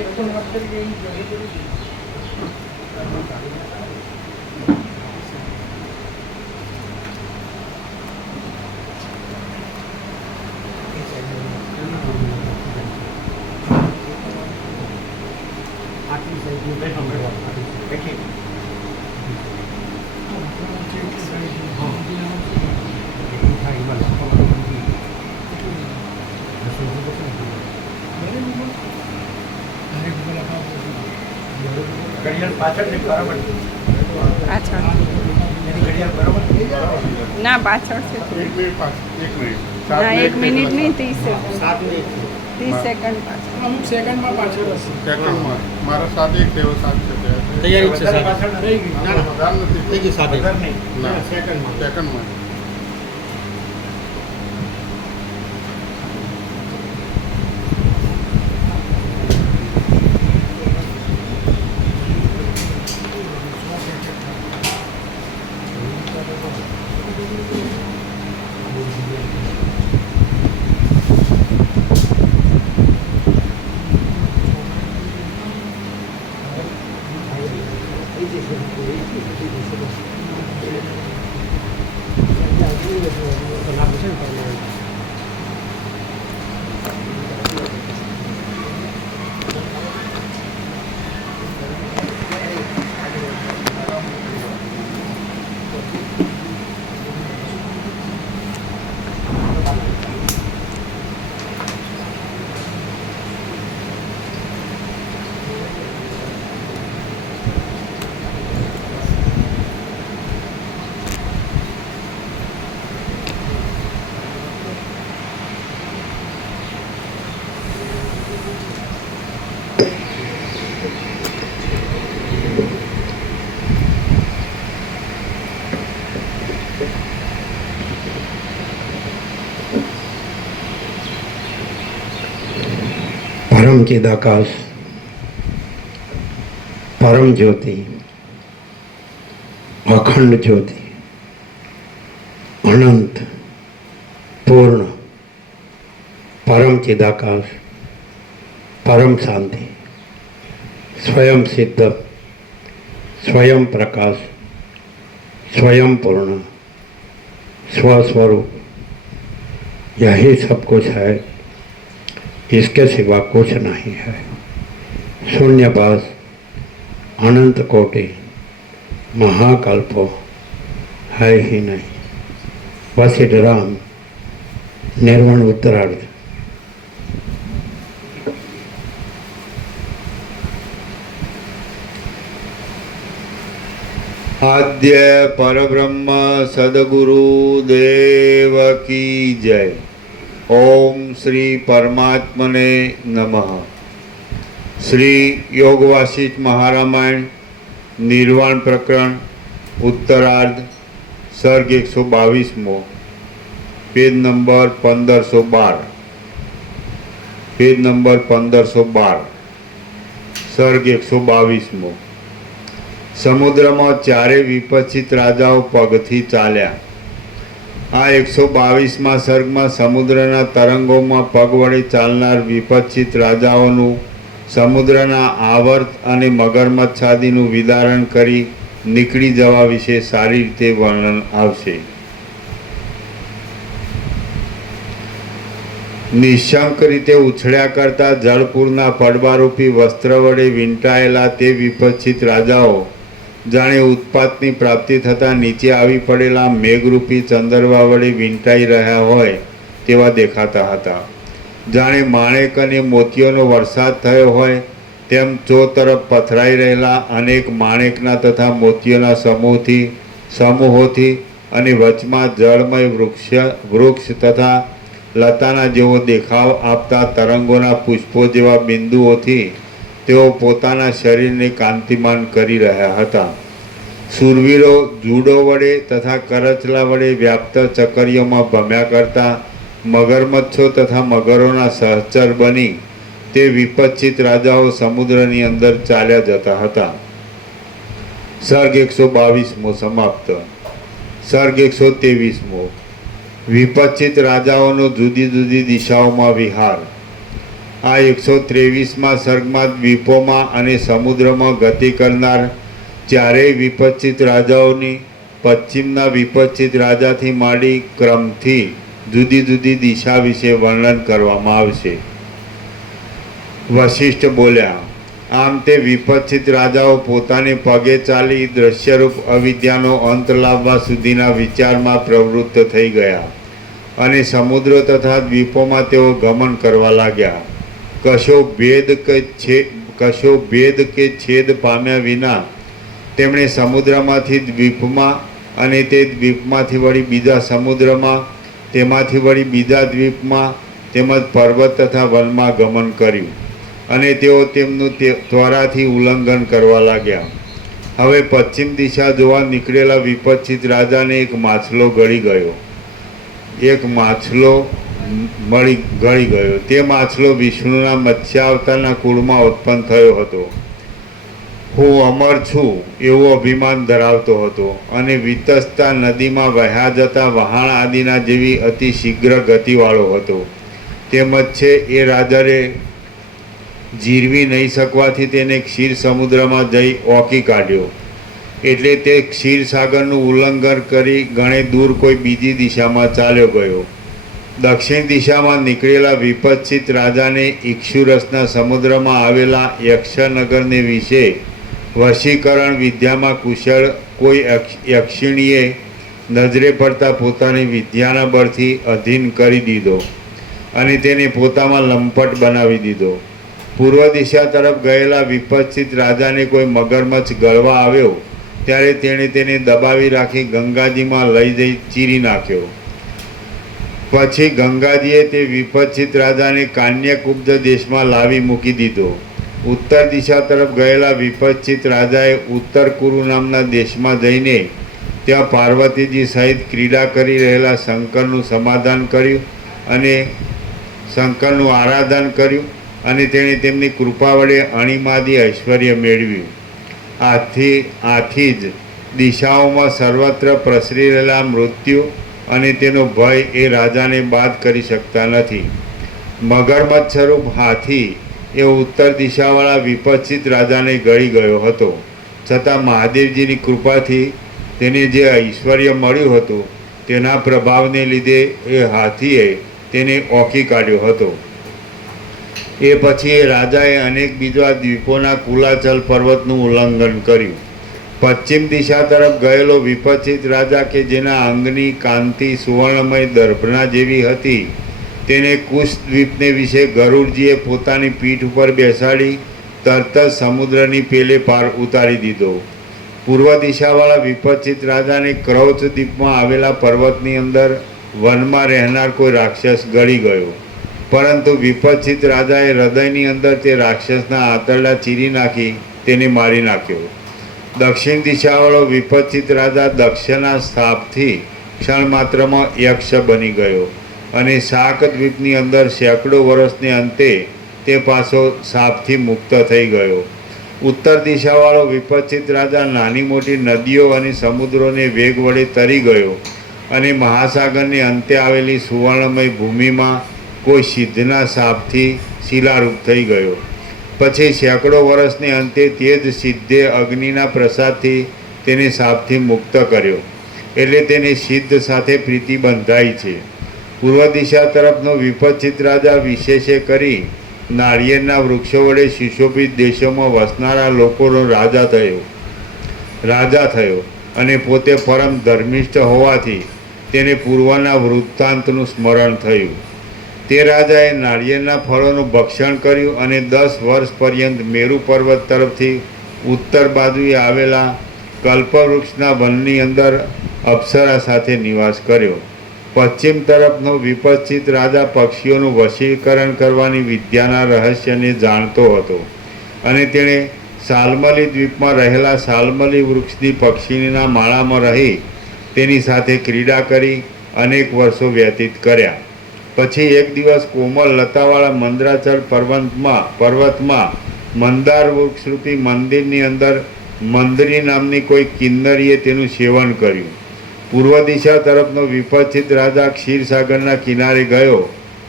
ના પાછળ છે ના 1 મિનિટ નહીં 30 સેકન્ડ પાછળ અમુક સેકન્ડમાં પાછળ હશે સેકન્ડમાં મારા 7 1 તેઓ 7 છે તૈયારી છે પાછળ થઈ ગઈ ના ના નથી થઈ ગઈ 7 ના સેકન્ડમાં परम चिदाकाश, परम ज्योति, अखंड ज्योति, अनंत पूर्ण परम चिदाकाश, परम शांति, स्वयं सिद्ध, स्वयं प्रकाश, स्वयं पूर्ण, स्वस्वरूप, यही सब कुछ है, इसके सिवा कुछ नहीं है। शून्यवास, अनंत कोटि, महाकल्पो है ही नहीं। वशिष्ठ राम, निर्वाण उत्तरार्ध। आद्य परब्रह्म सद्गुरु देव की जय। ओम श्री परमात्मने नमः। श्री योग वासिष्ठ महारामायण निर्वाण प्रकरण उत्तरार्ध सर्ग 122 पेज नंबर 1512 पेज नंबर 1512 सर्ग 122 समुद्र में चारे विपक्षित राजाओं पगथी चाल्या। आ 122 सर्ग में समुद्रना तरंगों में पग वडे चालनार विपक्षित राजाओं समुद्रना आवर्त अने मगरमच्छादीनुं विदारण करी निकળી जवा विषे सारी रीते वर्णन आवशे। निशंक रीते उछळ्या करता जळपूरना પડબારૂપી वस्त्र वडे वींटाયેલા ते विपक्षित राजाओ जाणे उत्पातनी प्राप्ति थता नीचे आवी पड़ेला मेघरूपी चंदरवा वडे वींटाई रह्या होय तेवा देखाता हता। जाणे माणेक अने मोतीओनो वरसाद थयो होय तेम चो तरफ पथराई रहेला अनेक माणेकना तथा मोतीओना समूहोथी अने वचमां जळमय वृक्ष तथा लताना जेवो देखाव आपता तरंगोना पुष्पो जेवा बिंदुओथी तेओ पोताना शरीरने कांतिमान करी रह्या हता। शूरवीरो जूडो वडे तथा करचला वडे व्याप्त चक्करियोमां भम्या करता मगरमच्छो तथा मगरोना सहचर बनी ते विपक्षित राजाओ समुद्रनी अंदर चाल्या जता हता। सर्ग 122 समाप्त। सर्ग 123 विपक्षित राजाओनो जुदी जुदी दिशाओमां विहार। આ 123માં સર્ગમાં દ્વીપોમાં અને સમુદ્રમાં ગતિ કરનાર ચારેય વિપચ્છિત રાજાઓની પશ્ચિમના વિપચ્છિત રાજાથી માંડી ક્રમથી જુદી જુદી દિશા વિશે વર્ણન કરવામાં આવશે. વશિષ્ઠ બોલ્યા, આમ તે વિપચ્છિત રાજાઓ પોતાને પગે ચાલી દ્રશ્યરૂપ અવિદ્યાનો અંત લાવવા સુધીના વિચારમાં પ્રવૃત્ત થઈ ગયા અને સમુદ્ર તથા દ્વીપોમાં તેઓ ગમન કરવા લાગ્યા. કશો ભેદ કે છેદ પામ્યા વિના તેમણે સમુદ્રમાંથી દ્વીપમાં અને તે દ્વીપમાંથી વળી બીજા સમુદ્રમાં, તેમાંથી વળી બીજા દ્વીપમાં તેમજ પર્વત તથા વનમાં ગમન કર્યું અને તેઓ તેમનું ત્વરાથી ઉલ્લંઘન કરવા લાગ્યા. હવે પશ્ચિમ દિશા જોવા નીકળેલા વિપચ્છિત રાજાને એક માછલો ગળી ગયો. તે માછલો વિષ્ણુના મત્સ્યાવતારના કુળમાં ઉત્પન્ન થયો હતો. હું અમર છું એવું અભિમાન ધરાવતો હતો અને વિતસતા નદીમાં વહ્યા જતા વહાણ આદિના જેવી અતિ શીઘ્ર ગતિવાળો હતો. તેમજ છે એ રાજાએ જીરવી નહીં શકવાથી તેને ક્ષીર સમુદ્રમાં જઈ ઓકી કાઢ્યો. એટલે તે ક્ષીરસાગરનું ઉલ્લંઘન કરી ઘણે દૂર કોઈ બીજી દિશામાં ચાલ્યો ગયો. દક્ષિણ દિશામાં નીકળેલા વિપચ્છિત રાજાને ઇક્ષુરસના સમુદ્રમાં આવેલા યક્ષનગરને વિશે વશીકરણ વિદ્યામાં કુશળ કોઈ યક્ષિણીએ નજરે પડતા પોતાની વિદ્યાના બળથી અધીન કરી દીધો અને તેને પોતામાં લંપટ બનાવી દીધો. પૂર્વ દિશા તરફ ગયેલા વિપચ્છિત રાજાને કોઈ મગરમચ્છ ગળવા આવ્યો ત્યારે તેણે તેને દબાવી રાખી ગંગાજીમાં લઈ જઈ ચીરી નાખ્યો. પછી ગંગાજીએ તે વિપચ્છિત રાજાને કાન્યકુબ્જ દેશમાં લાવી મૂકી દીધો. ઉત્તર દિશા તરફ ગયેલા વિપચ્છિત રાજાએ ઉત્તર કુરુ નામના દેશમાં જઈને ત્યાં પાર્વતીજી સહિત ક્રીડા કરી રહેલા શંકરનું સમાધાન કર્યું અને શંકરનું આરાધન કર્યું અને તેણે તેમની કૃપા વડે અણિમાદી ઐશ્વર્ય મેળવ્યું. આથી જ દિશાઓમાં સર્વત્ર પ્રસરી રહેલા મૃત્યુ અને તેનો ભય એ રાજાને બાદ કરી શકતા નથી. મગરમચ્છ સ્વરૂપ હાથી એ ઉત્તર દિશાવાળા વિપચ્છિત રાજાને ગળી ગયો હતો, છતાં મહાદેવજીની કૃપાથી તેને જે ઐશ્વર્ય મળ્યું હતું તેના પ્રભાવને લીધે એ હાથીએ તેને ઓકી કાઢ્યો હતો. એ પછી એ રાજાએ અનેક બીજા દ્વીપોના કુલાચલ પર્વતનું ઉલ્લંઘન કર્યું. પશ્ચિમ દિશા તરફ ગયેલો વિપચ્છિત રાજા કે જેના અંગની કાંતિ સુવર્ણમય દર્ભના જેવી હતી તેને કુશ દ્વીપને વિશે ગરુડજીએ પોતાની પીઠ ઉપર બેસાડી તરત જ સમુદ્રની પેલે પાર ઉતારી દીધો. પૂર્વ દિશાવાળા વિપચ્છિત રાજાને ક્રૌચ દ્વીપમાં આવેલા પર્વતની અંદર વનમાં રહેનાર કોઈ રાક્ષસ ગળી ગયો, પરંતુ વિપચ્છિત રાજાએ હૃદયની અંદર તે રાક્ષસના આંતરડા ચીરી નાખી તેને મારી નાખ્યો. દક્ષિણ દિશાવાળો વિપચ્છિત રાજા દક્ષના શાપથી ક્ષણ માત્રમાં યક્ષ બની ગયો અને શાક દ્વીપની અંદર સેંકડો વર્ષને અંતે તે પાછો શાપથી મુક્ત થઈ ગયો. ઉત્તર દિશાવાળો વિપચ્છિત રાજા નાની મોટી નદીઓ અને સમુદ્રોને વેગ વડે તરી ગયો અને મહાસાગરને અંતે આવેલી સુવર્ણમય ભૂમિમાં કોઈ સિદ્ધના શાપથી શિલારૂપ થઈ ગયો. પછી સેંકડો વર્ષને અંતે તે જ સિદ્ધે અગ્નિના પ્રસાદથી તેને શાપથી મુક્ત કર્યો, એટલે તેને સિદ્ધ સાથે પ્રીતિ બંધાઈ છે. પૂર્વ દિશા તરફનો વિપચ્છિત રાજા વિશેષે કરી નાળિયેરના વૃક્ષો વડે સુશોભિત દેશોમાં વસનારા લોકોનો રાજા થયો અને પોતે પરમ ધર્મિષ્ઠ હોવાથી તેને પૂર્વના વૃત્તાંતનું સ્મરણ થયું. તે રાજાએ નાળિયેરના ફળોનું ભક્ષણ કર્યું અને 10 વર્ષ પર્યંત મેરુ પર્વત તરફથી ઉત્તર બાજુએ આવેલા કલ્પવૃક્ષના વનની અંદર અપ્સરા સાથે નિવાસ કર્યો. પશ્ચિમ તરફનો વિપચ્છિત રાજા પક્ષીઓનું વશીકરણ કરવાની વિદ્યાના રહસ્યને જાણતો હતો અને તેણે સાલમલી દ્વીપમાં રહેલા સાલમલી વૃક્ષની પક્ષીના માળામાં રહી તેની સાથે ક્રીડા કરી અનેક વર્ષો વ્યતીત કર્યા. પછી એક દિવસ કોમળ લતાવાળા મંદરાચલ પર્વતમાં મંદાર વૃક્ષરૂપી મંદિરની અંદર મંદરી નામની કોઈ કિન્નરીએ તેનું સેવન કર્યું. પૂર્વ દિશા તરફનો વિપચ્છિત રાજા ક્ષીરસાગરના કિનારે ગયો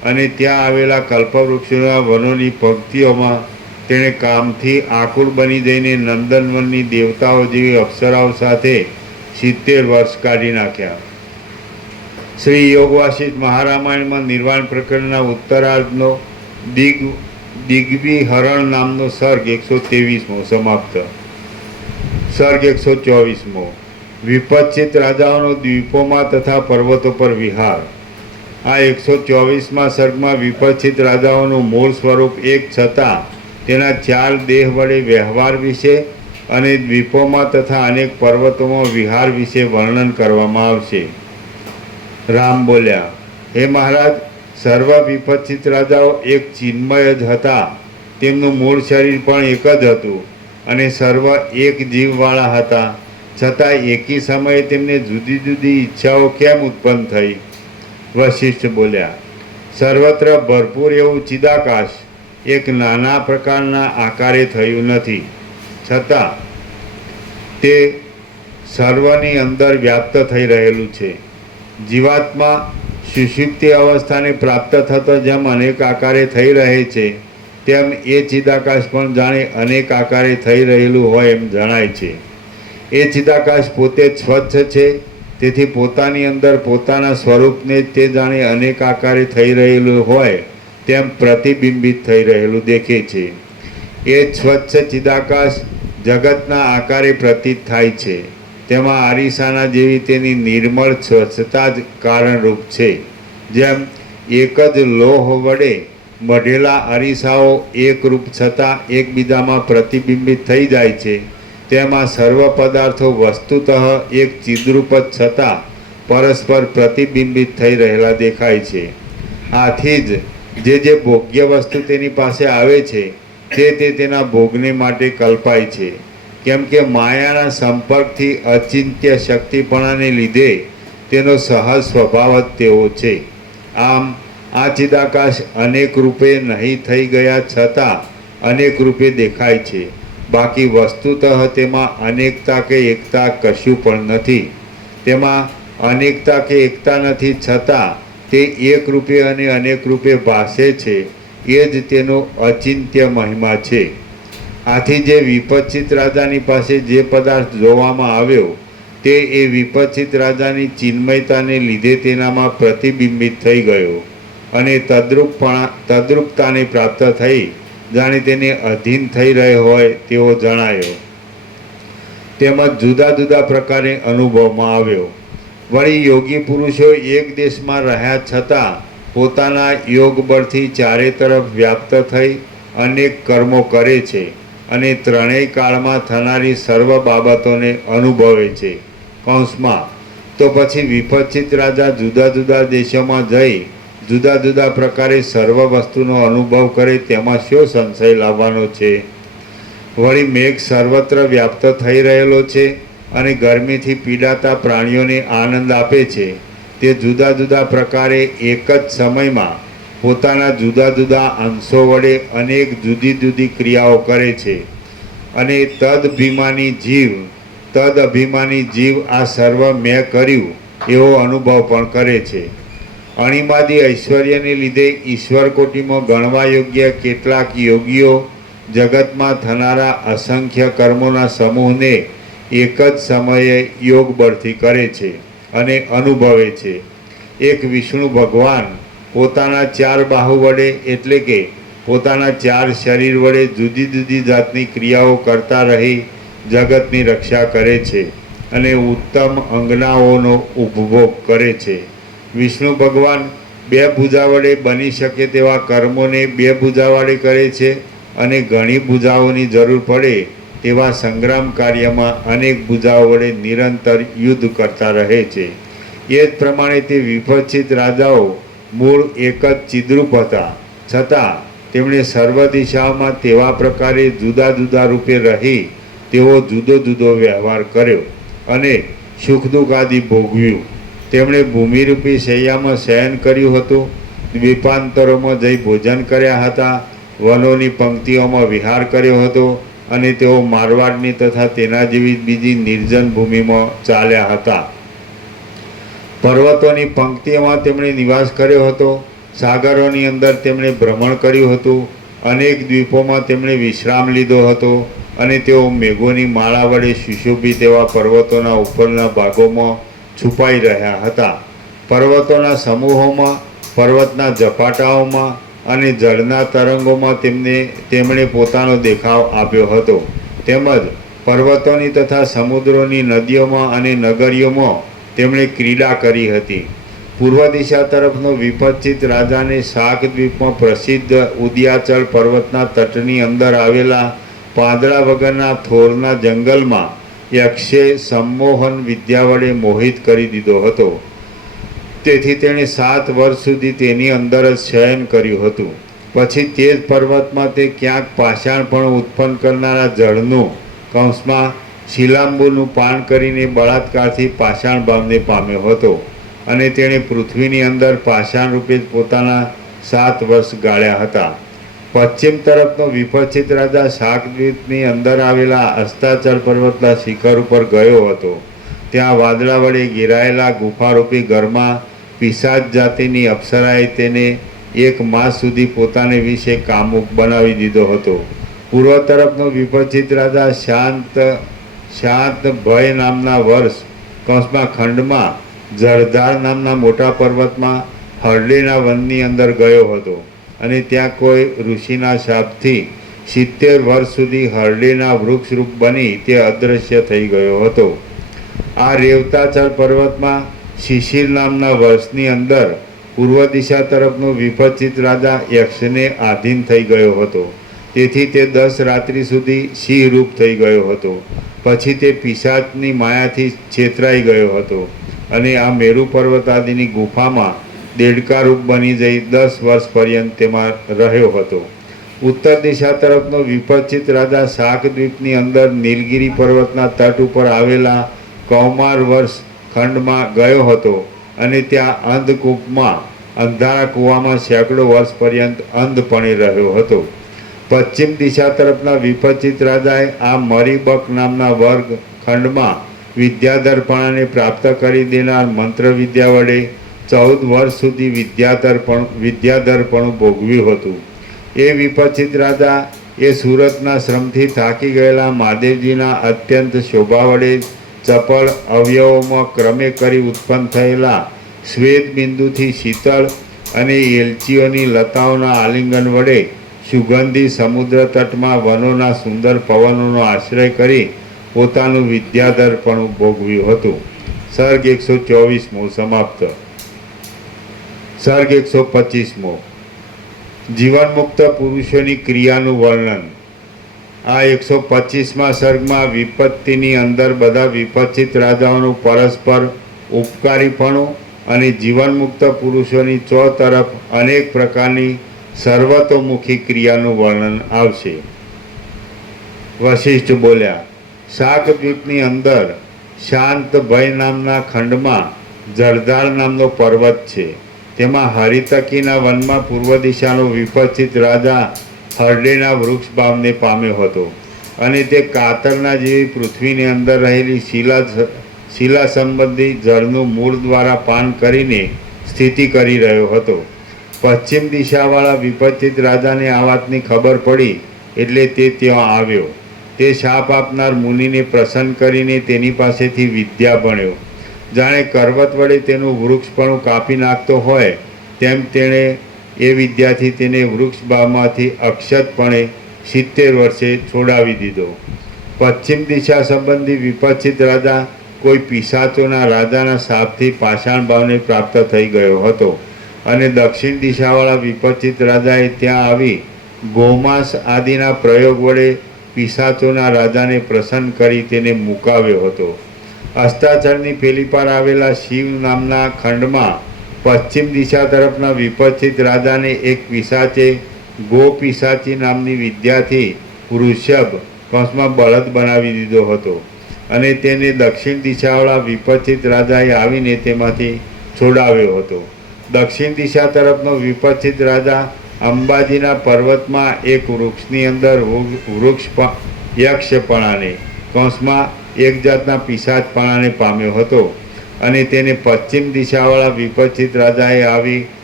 અને ત્યાં આવેલા કલ્પવૃક્ષોના વનોની પંક્તિઓમાં તેણે કામથી આકુળ બની જઈને નંદનવનની દેવતાઓ જેવી અપ્સરાઓ સાથે 70 વર્ષ કાઢી નાખ્યા. શ્રી યોગ વાસિષ્ઠ મહારામાયણમાં નિર્વાણ પ્રકરણના ઉત્તરાર્ધનો દિગ્વિહરણ નામનો સર્ગ 123મો સમાપ્ત. સર્ગ 124મો વિપચ્છિત રાજાઓનો દ્વીપોમાં તથા પર્વતો પર વિહાર. આ 124મા સર્ગમાં વિપચ્છિત રાજાઓનું મૂળ સ્વરૂપ એક છતાં તેના 4 દેહ વડે વ્યવહાર વિશે અને દ્વીપોમાં તથા અનેક પર્વતોમાં વિહાર વિશે વર્ણન કરવામાં આવશે. રામ બોલ્યા, હે મહારાજ, સર્વ વિપચ્છિત રાજાઓ એક ચિન્મય જ હતા. તેમનું મૂળ શરીર પણ એક જ હતું અને સર્વ એક જીવવાળા હતા. છતાં એકી સમયે તેમને જુદી જુદી ઈચ્છાઓ કેમ ઉત્પન્ન થઈ? વશિષ્ઠ બોલ્યા, સર્વત્ર ભરપૂર એવું ચિદાકાશ એક નાના પ્રકારના આકારે થયું નથી, છતાં તે સર્વની અંદર વ્યાપ્ત થઈ રહેલું છે. જીવાત્મા સુષુપ્તિ અવસ્થાને પ્રાપ્ત થતો જેમ અનેક આકારે થઈ રહે છે, તેમ એ ચિદાકાશ પણ જાણે અનેક આકારે થઈ રહેલું હોય એમ જણાય છે. એ ચિદાકાશ પોતે સ્વચ્છ છે, તેથી પોતાની અંદર પોતાના સ્વરૂપને તે જાણે અનેક આકારે થઈ રહેલું હોય તેમ પ્રતિબિંબિત થઈ રહેલું દેખે છે. એ સ્વચ્છ ચિદાકાશ જગતના આકારે પ્રતીત થાય છે. તેમાં આરીસાના જેવી તેની નિર્મળ સ્વચ્છતા જ કારણરૂપ છે. જેમ એક જ લોહ વડે મઢેલા અરીસાઓ એકરૂપ છતાં એકબીજામાં પ્રતિબિંબિત થઈ જાય છે, તેમાં સર્વ પદાર્થો વસ્તુતઃ એક ચિદ્રૂપ જ છતાં પરસ્પર પ્રતિબિંબિત થઈ રહેલા દેખાય છે. આથી જ જે ભોગ્ય વસ્તુ તેની પાસે આવે છે તે તેના ભોગને માટે કલ્પાય છે. કેમ કે માયાના સંપર્કથી અચિંત્ય શક્તિપણાને લીધે તેનો સહજ સ્વભાવ જ તેવો છે. આમ આ ચિદાકાશ અનેક રૂપે નહીં થઈ ગયા છતાં અનેક રૂપે દેખાય છે. બાકી વસ્તુતઃ તેમાં અનેકતા કે એકતા કશું પણ નથી. તેમાં અનેકતા કે એકતા નથી, છતાં તે એક રૂપે અને અનેક રૂપે ભાસે છે. એ જ તેનો અચિંત્ય મહિમા છે. આથી જે વિપચ્છિત રાજાની પાસે જે પદાર્થ જોવામાં આવ્યો તે એ વિપચ્છિત રાજાની ચિન્મયતાને લીધે તેનામાં પ્રતિબિંબિત થઈ ગયો અને તદ્રૂપતાને પ્રાપ્ત થઈ જાણે તેને અધીન થઈ રહ્યો હોય તેવો જણાયો. તેમજ જુદા જુદા પ્રકારે અનુભવમાં આવ્યો. વળી યોગી પુરુષો એક દેશમાં રહ્યા છતાં પોતાના યોગ બળથી ચારે તરફ વ્યાપ્ત થઈ અનેક કર્મો કરે છે અને ત્રણેય કાળમાં થનારી સર્વ બાબતોને અનુભવે છે. કૌંસમાં તો પછી વિપચ્છિત રાજા જુદા જુદા દેશોમાં જઈ જુદા જુદા પ્રકારે સર્વ વસ્તુનો અનુભવ કરે તેમાં શો સંશય લાવવાનો છે? વળી મેઘ સર્વત્ર વ્યાપ્ત થઈ રહેલો છે અને ગરમીથી પીડાતા પ્રાણીઓને આનંદ આપે છે. તે જુદા જુદા પ્રકારે એક જ સમયમાં પોતાના જુદા જુદા અંશો વડે અનેક જુદી જુદી ક્રિયાઓ કરે છે અને તદ અભિમાની જીવ આ સર્વ મેં કર્યું એવો અનુભવ પણ કરે છે. અણિમાદી ઐશ્વર્યને લીધે ઈશ્વર કોટીમાં ગણવા યોગ્ય કેટલાક યોગીઓ જગતમાં થનારા અસંખ્ય કર્મોના સમૂહને એક જ સમયે યોગ બળથી કરે છે અને અનુભવે છે. એક વિષ્ણુ ભગવાન પોતાના 4 બાહુ વડે એટલે કે પોતાના 4 શરીર વડે જુદી જુદી જાતની ક્રિયાઓ કરતા રહી જગતની રક્ષા કરે છે અને ઉત્તમ અંગનાઓનો ઉપભોગ કરે છે. વિષ્ણુ ભગવાન 2 ભુજા વડે બની શકે તેવા કર્મોને 2 ભુજા વડે કરે છે અને ઘણી ભુજાઓની જરૂર પડે તેવા સંગ્રામ કાર્યમાં અનેક ભુજાઓ વડે નિરંતર યુદ્ધ કરતા રહે છે. એ જ પ્રમાણે તે વિપચ્છિત રાજાઓ મૂળ એક જ ચિદ્રૂપ હતા, છતાં તેમણે સર્વ દિશાઓમાં તેવા પ્રકારે જુદા જુદા રૂપે રહી તેવો જુદો જુદો વ્યવહાર કર્યો અને સુખ દુઃખ આદિ ભોગવ્યું. તેમણે ભૂમિરૂપી શૈયામાં શયન કર્યું હતું, દ્વીપાંતરોમાં જઈ ભોજન કર્યા હતા, વનોની પંક્તિઓમાં વિહાર કર્યો હતો અને તેઓ મારવાડની તથા તેના જેવી બીજી નિર્જન ભૂમિમાં ચાલ્યા હતા. પર્વતોની પંક્તિઓમાં તેમણે નિવાસ કર્યો હતો સાગરોની અંદર તેમણે ભ્રમણ કર્યું હતું. અનેક દ્વીપોમાં તેમણે વિશ્રામ લીધો હતો અને તેઓ મેઘોની માળા વડે સુશોભિત એવા પર્વતોના ઉપરના ભાગોમાં છુપાઈ રહ્યા હતા. પર્વતોના સમૂહોમાં, પર્વતના ઝપાટાઓમાં અને જળના તરંગોમાં તેમણે પોતાનો દેખાવ આપ્યો હતો. તેમજ પર્વતોની તથા સમુદ્રોની નદીઓમાં અને નગરીઓમાં તેમણે ક્રીડા કરી હતી. પૂર્વ દિશા તરફનો વિપચ્છિત રાજાને શાકદ્વીપમાં પ્રસિદ્ધ ઉદયાચળ પર્વતના તટની અંદર આવેલા પાંદડા વગરના થોરના જંગલમાં યક્ષે સંમોહન વિદ્યા વડે મોહિત કરી દીધો હતો. તેથી તેણે 7 વર્ષ સુધી તેની અંદર જ શયન કર્યું હતું. પછી તે જ પર્વતમાં તે ક્યાંક પાષાણપણું ઉત્પન્ન કરનારા જળનું કૌંસમાં શિલાંબુનું પાન કરીને બળાત્કારથી પાષાણ ભાવને પામ્યો હતો અને તેણે પૃથ્વીની અંદર પાષાણ રૂપે જ પોતાના 7 વર્ષ ગાળ્યા હતા. પશ્ચિમ તરફનો વિપચ્છિત રાજા શાકદ્વીપની અંદર આવેલા અસ્તાચલ પર્વતના શિખર ઉપર ગયો હતો. ત્યાં વાદળા વડે ઘેરાયેલા ગુફારૂપી ઘરમાં પિશાચ જાતિની અપ્સરાએ તેને 1 માસ સુધી પોતાને વિશે કામુક બનાવી દીધો હતો. પૂર્વ તરફનો વિપચ્છિત રાજા શાંત ભય નામના વર્ષ કૌંસમાં ખંડમાં જળધાર નામના મોટા પર્વતમાં હરડેના વનની અંદર ગયો હતો અને ત્યાં કોઈ ઋષિના શાપથી 70 વર્ષ સુધી હરડેના વૃક્ષરૂપ બની તે અદૃશ્ય થઈ ગયો હતો. આ રેવતાચલ પર્વતમાં શિશિર નામના વર્ષની અંદર પૂર્વ દિશા તરફનો વિપચ્છિત રાજા યક્ષને આધીન થઈ ગયો હતો. તેથી તે 10 રાત્રિ સુધી સિંહ રૂપ થઈ ગયો હતો. પછી તે પિશાચની માયાથી છેતરાઈ ગયો હતો અને આ મેરુ પર્વત આદિની ગુફામાં દેડકારૂપ બની જઈ 10 વર્ષ પર્યંત તેમાં રહ્યો હતો. ઉત્તર દિશા તરફનો વિપચ્છિત રાજા શાકદ્વીપની અંદર નીલગિરી પર્વતના તટ ઉપર આવેલા કૌમાર વર્ષ ખંડમાં ગયો હતો અને ત્યાં અંધકૂપમાં અંધારા કૂવામાં સેંકડો વર્ષ પર્યંત અંધપણે રહ્યો હતો. પશ્ચિમ દિશા તરફના વિપચ્છિત રાજાએ આ મરીબક નામના વર્ગ ખંડમાં વિદ્યાધરપણાને પ્રાપ્ત કરી દેનાર મંત્ર વિદ્યા વડે 14 વર્ષ સુધી વિદ્યાધરપણું ભોગવ્યું હતું. એ વિપચ્છિત રાજા એ સુરતના શ્રમથી થાકી ગયેલા મહાદેવજીના અત્યંત શોભા વડે ચપળ અવયવોમાં ક્રમે કરી ઉત્પન્ન થયેલા શ્વેત બિંદુથી શીતળ અને એલચીઓની લતાઓના આલિંગન વડે સુગંધી સમુદ્ર તટમાં વનોના સુંદર પવનોનો આશ્રય કરી પોતાનું વિદ્યાધરપણું ભોગવ્યું હતું. સર્ગ 124મો સમાપ્ત. સર્ગ 125મો જીવનમુક્ત પુરુષોની ક્રિયાનું વર્ણન. આ 125મા સર્ગમાં વિપત્તિની અંદર બધા વિપચ્છિત રાજાઓનું પરસ્પર ઉપકારીપણું અને જીવનમુક્ત પુરુષોની ચોતરફ અનેક પ્રકારની સર્વતોમુખી ક્રિયાનું વર્ણન આવશે. વશિષ્ઠ બોલ્યા, શાકદ્વીપની અંદર શાંત ભય નામના ખંડમાં જળધાર નામનો પર્વત છે. તેમાં હરિતકીના વનમાં પૂર્વ દિશાનો વિપચ્છિત રાજા હરડેના વૃક્ષ ભાવને પામ્યો હતો અને તે કાતરના જેવી પૃથ્વીની અંદર રહેલી શિલા સંબંધી જળનું મૂળ દ્વારા પાન કરીને સ્થિતિ કરી રહ્યો હતો. પશ્ચિમ દિશાવાળા વિપચ્છિત રાજાને આ વાતની ખબર પડી એટલે તે ત્યાં આવ્યો. તે શાપ આપનાર મુનિને પ્રસન્ન કરીને તેની પાસેથી વિદ્યા ભણ્યો. જાણે કરવત વડે તેનું વૃક્ષપણું કાપી નાખતો હોય તેમ તેણે એ વિદ્યાથી તેને વૃક્ષ ભાવમાંથી અક્ષતપણે 70 વર્ષે છોડાવી દીધો. પશ્ચિમ દિશા સંબંધી વિપચ્છિત રાજા કોઈ પિશાચોના રાજાના શાપથી પાષાણ ભાવને પ્રાપ્ત થઈ ગયો હતો અને દક્ષિણ દિશાવાળા વિપચ્છિત રાજાએ ત્યાં આવી ગોમાંસ આદિના પ્રયોગ વડે પિશાચોના રાજાને પ્રસન્ન કરી તેને મુકાવ્યો હતો. અસ્તાચળની પેલી પાર આવેલા શિવ નામના ખંડમાં પશ્ચિમ દિશા તરફના વિપચ્છિત રાજાને એક પિશાચે ગો પિશાચી નામની વિદ્યાથી વૃષભ કૌંસમાં બળદ બનાવી દીધો હતો અને તેને દક્ષિણ દિશાવાળા વિપચ્છિત રાજાએ આવીને તેમાંથી છોડાવ્યો હતો. દક્ષિણ દિશા તરફનો વિપચ્છિત રાજા અંબાજીના પર્વતમાં એક વૃક્ષની અંદર યક્ષપણાને કૌંસમાં એક જાતના પિશાચપણાને પામ્યો હતો અને તેને પશ્ચિમ દિશાવાળા વિપચ્છિત રાજાએ આવી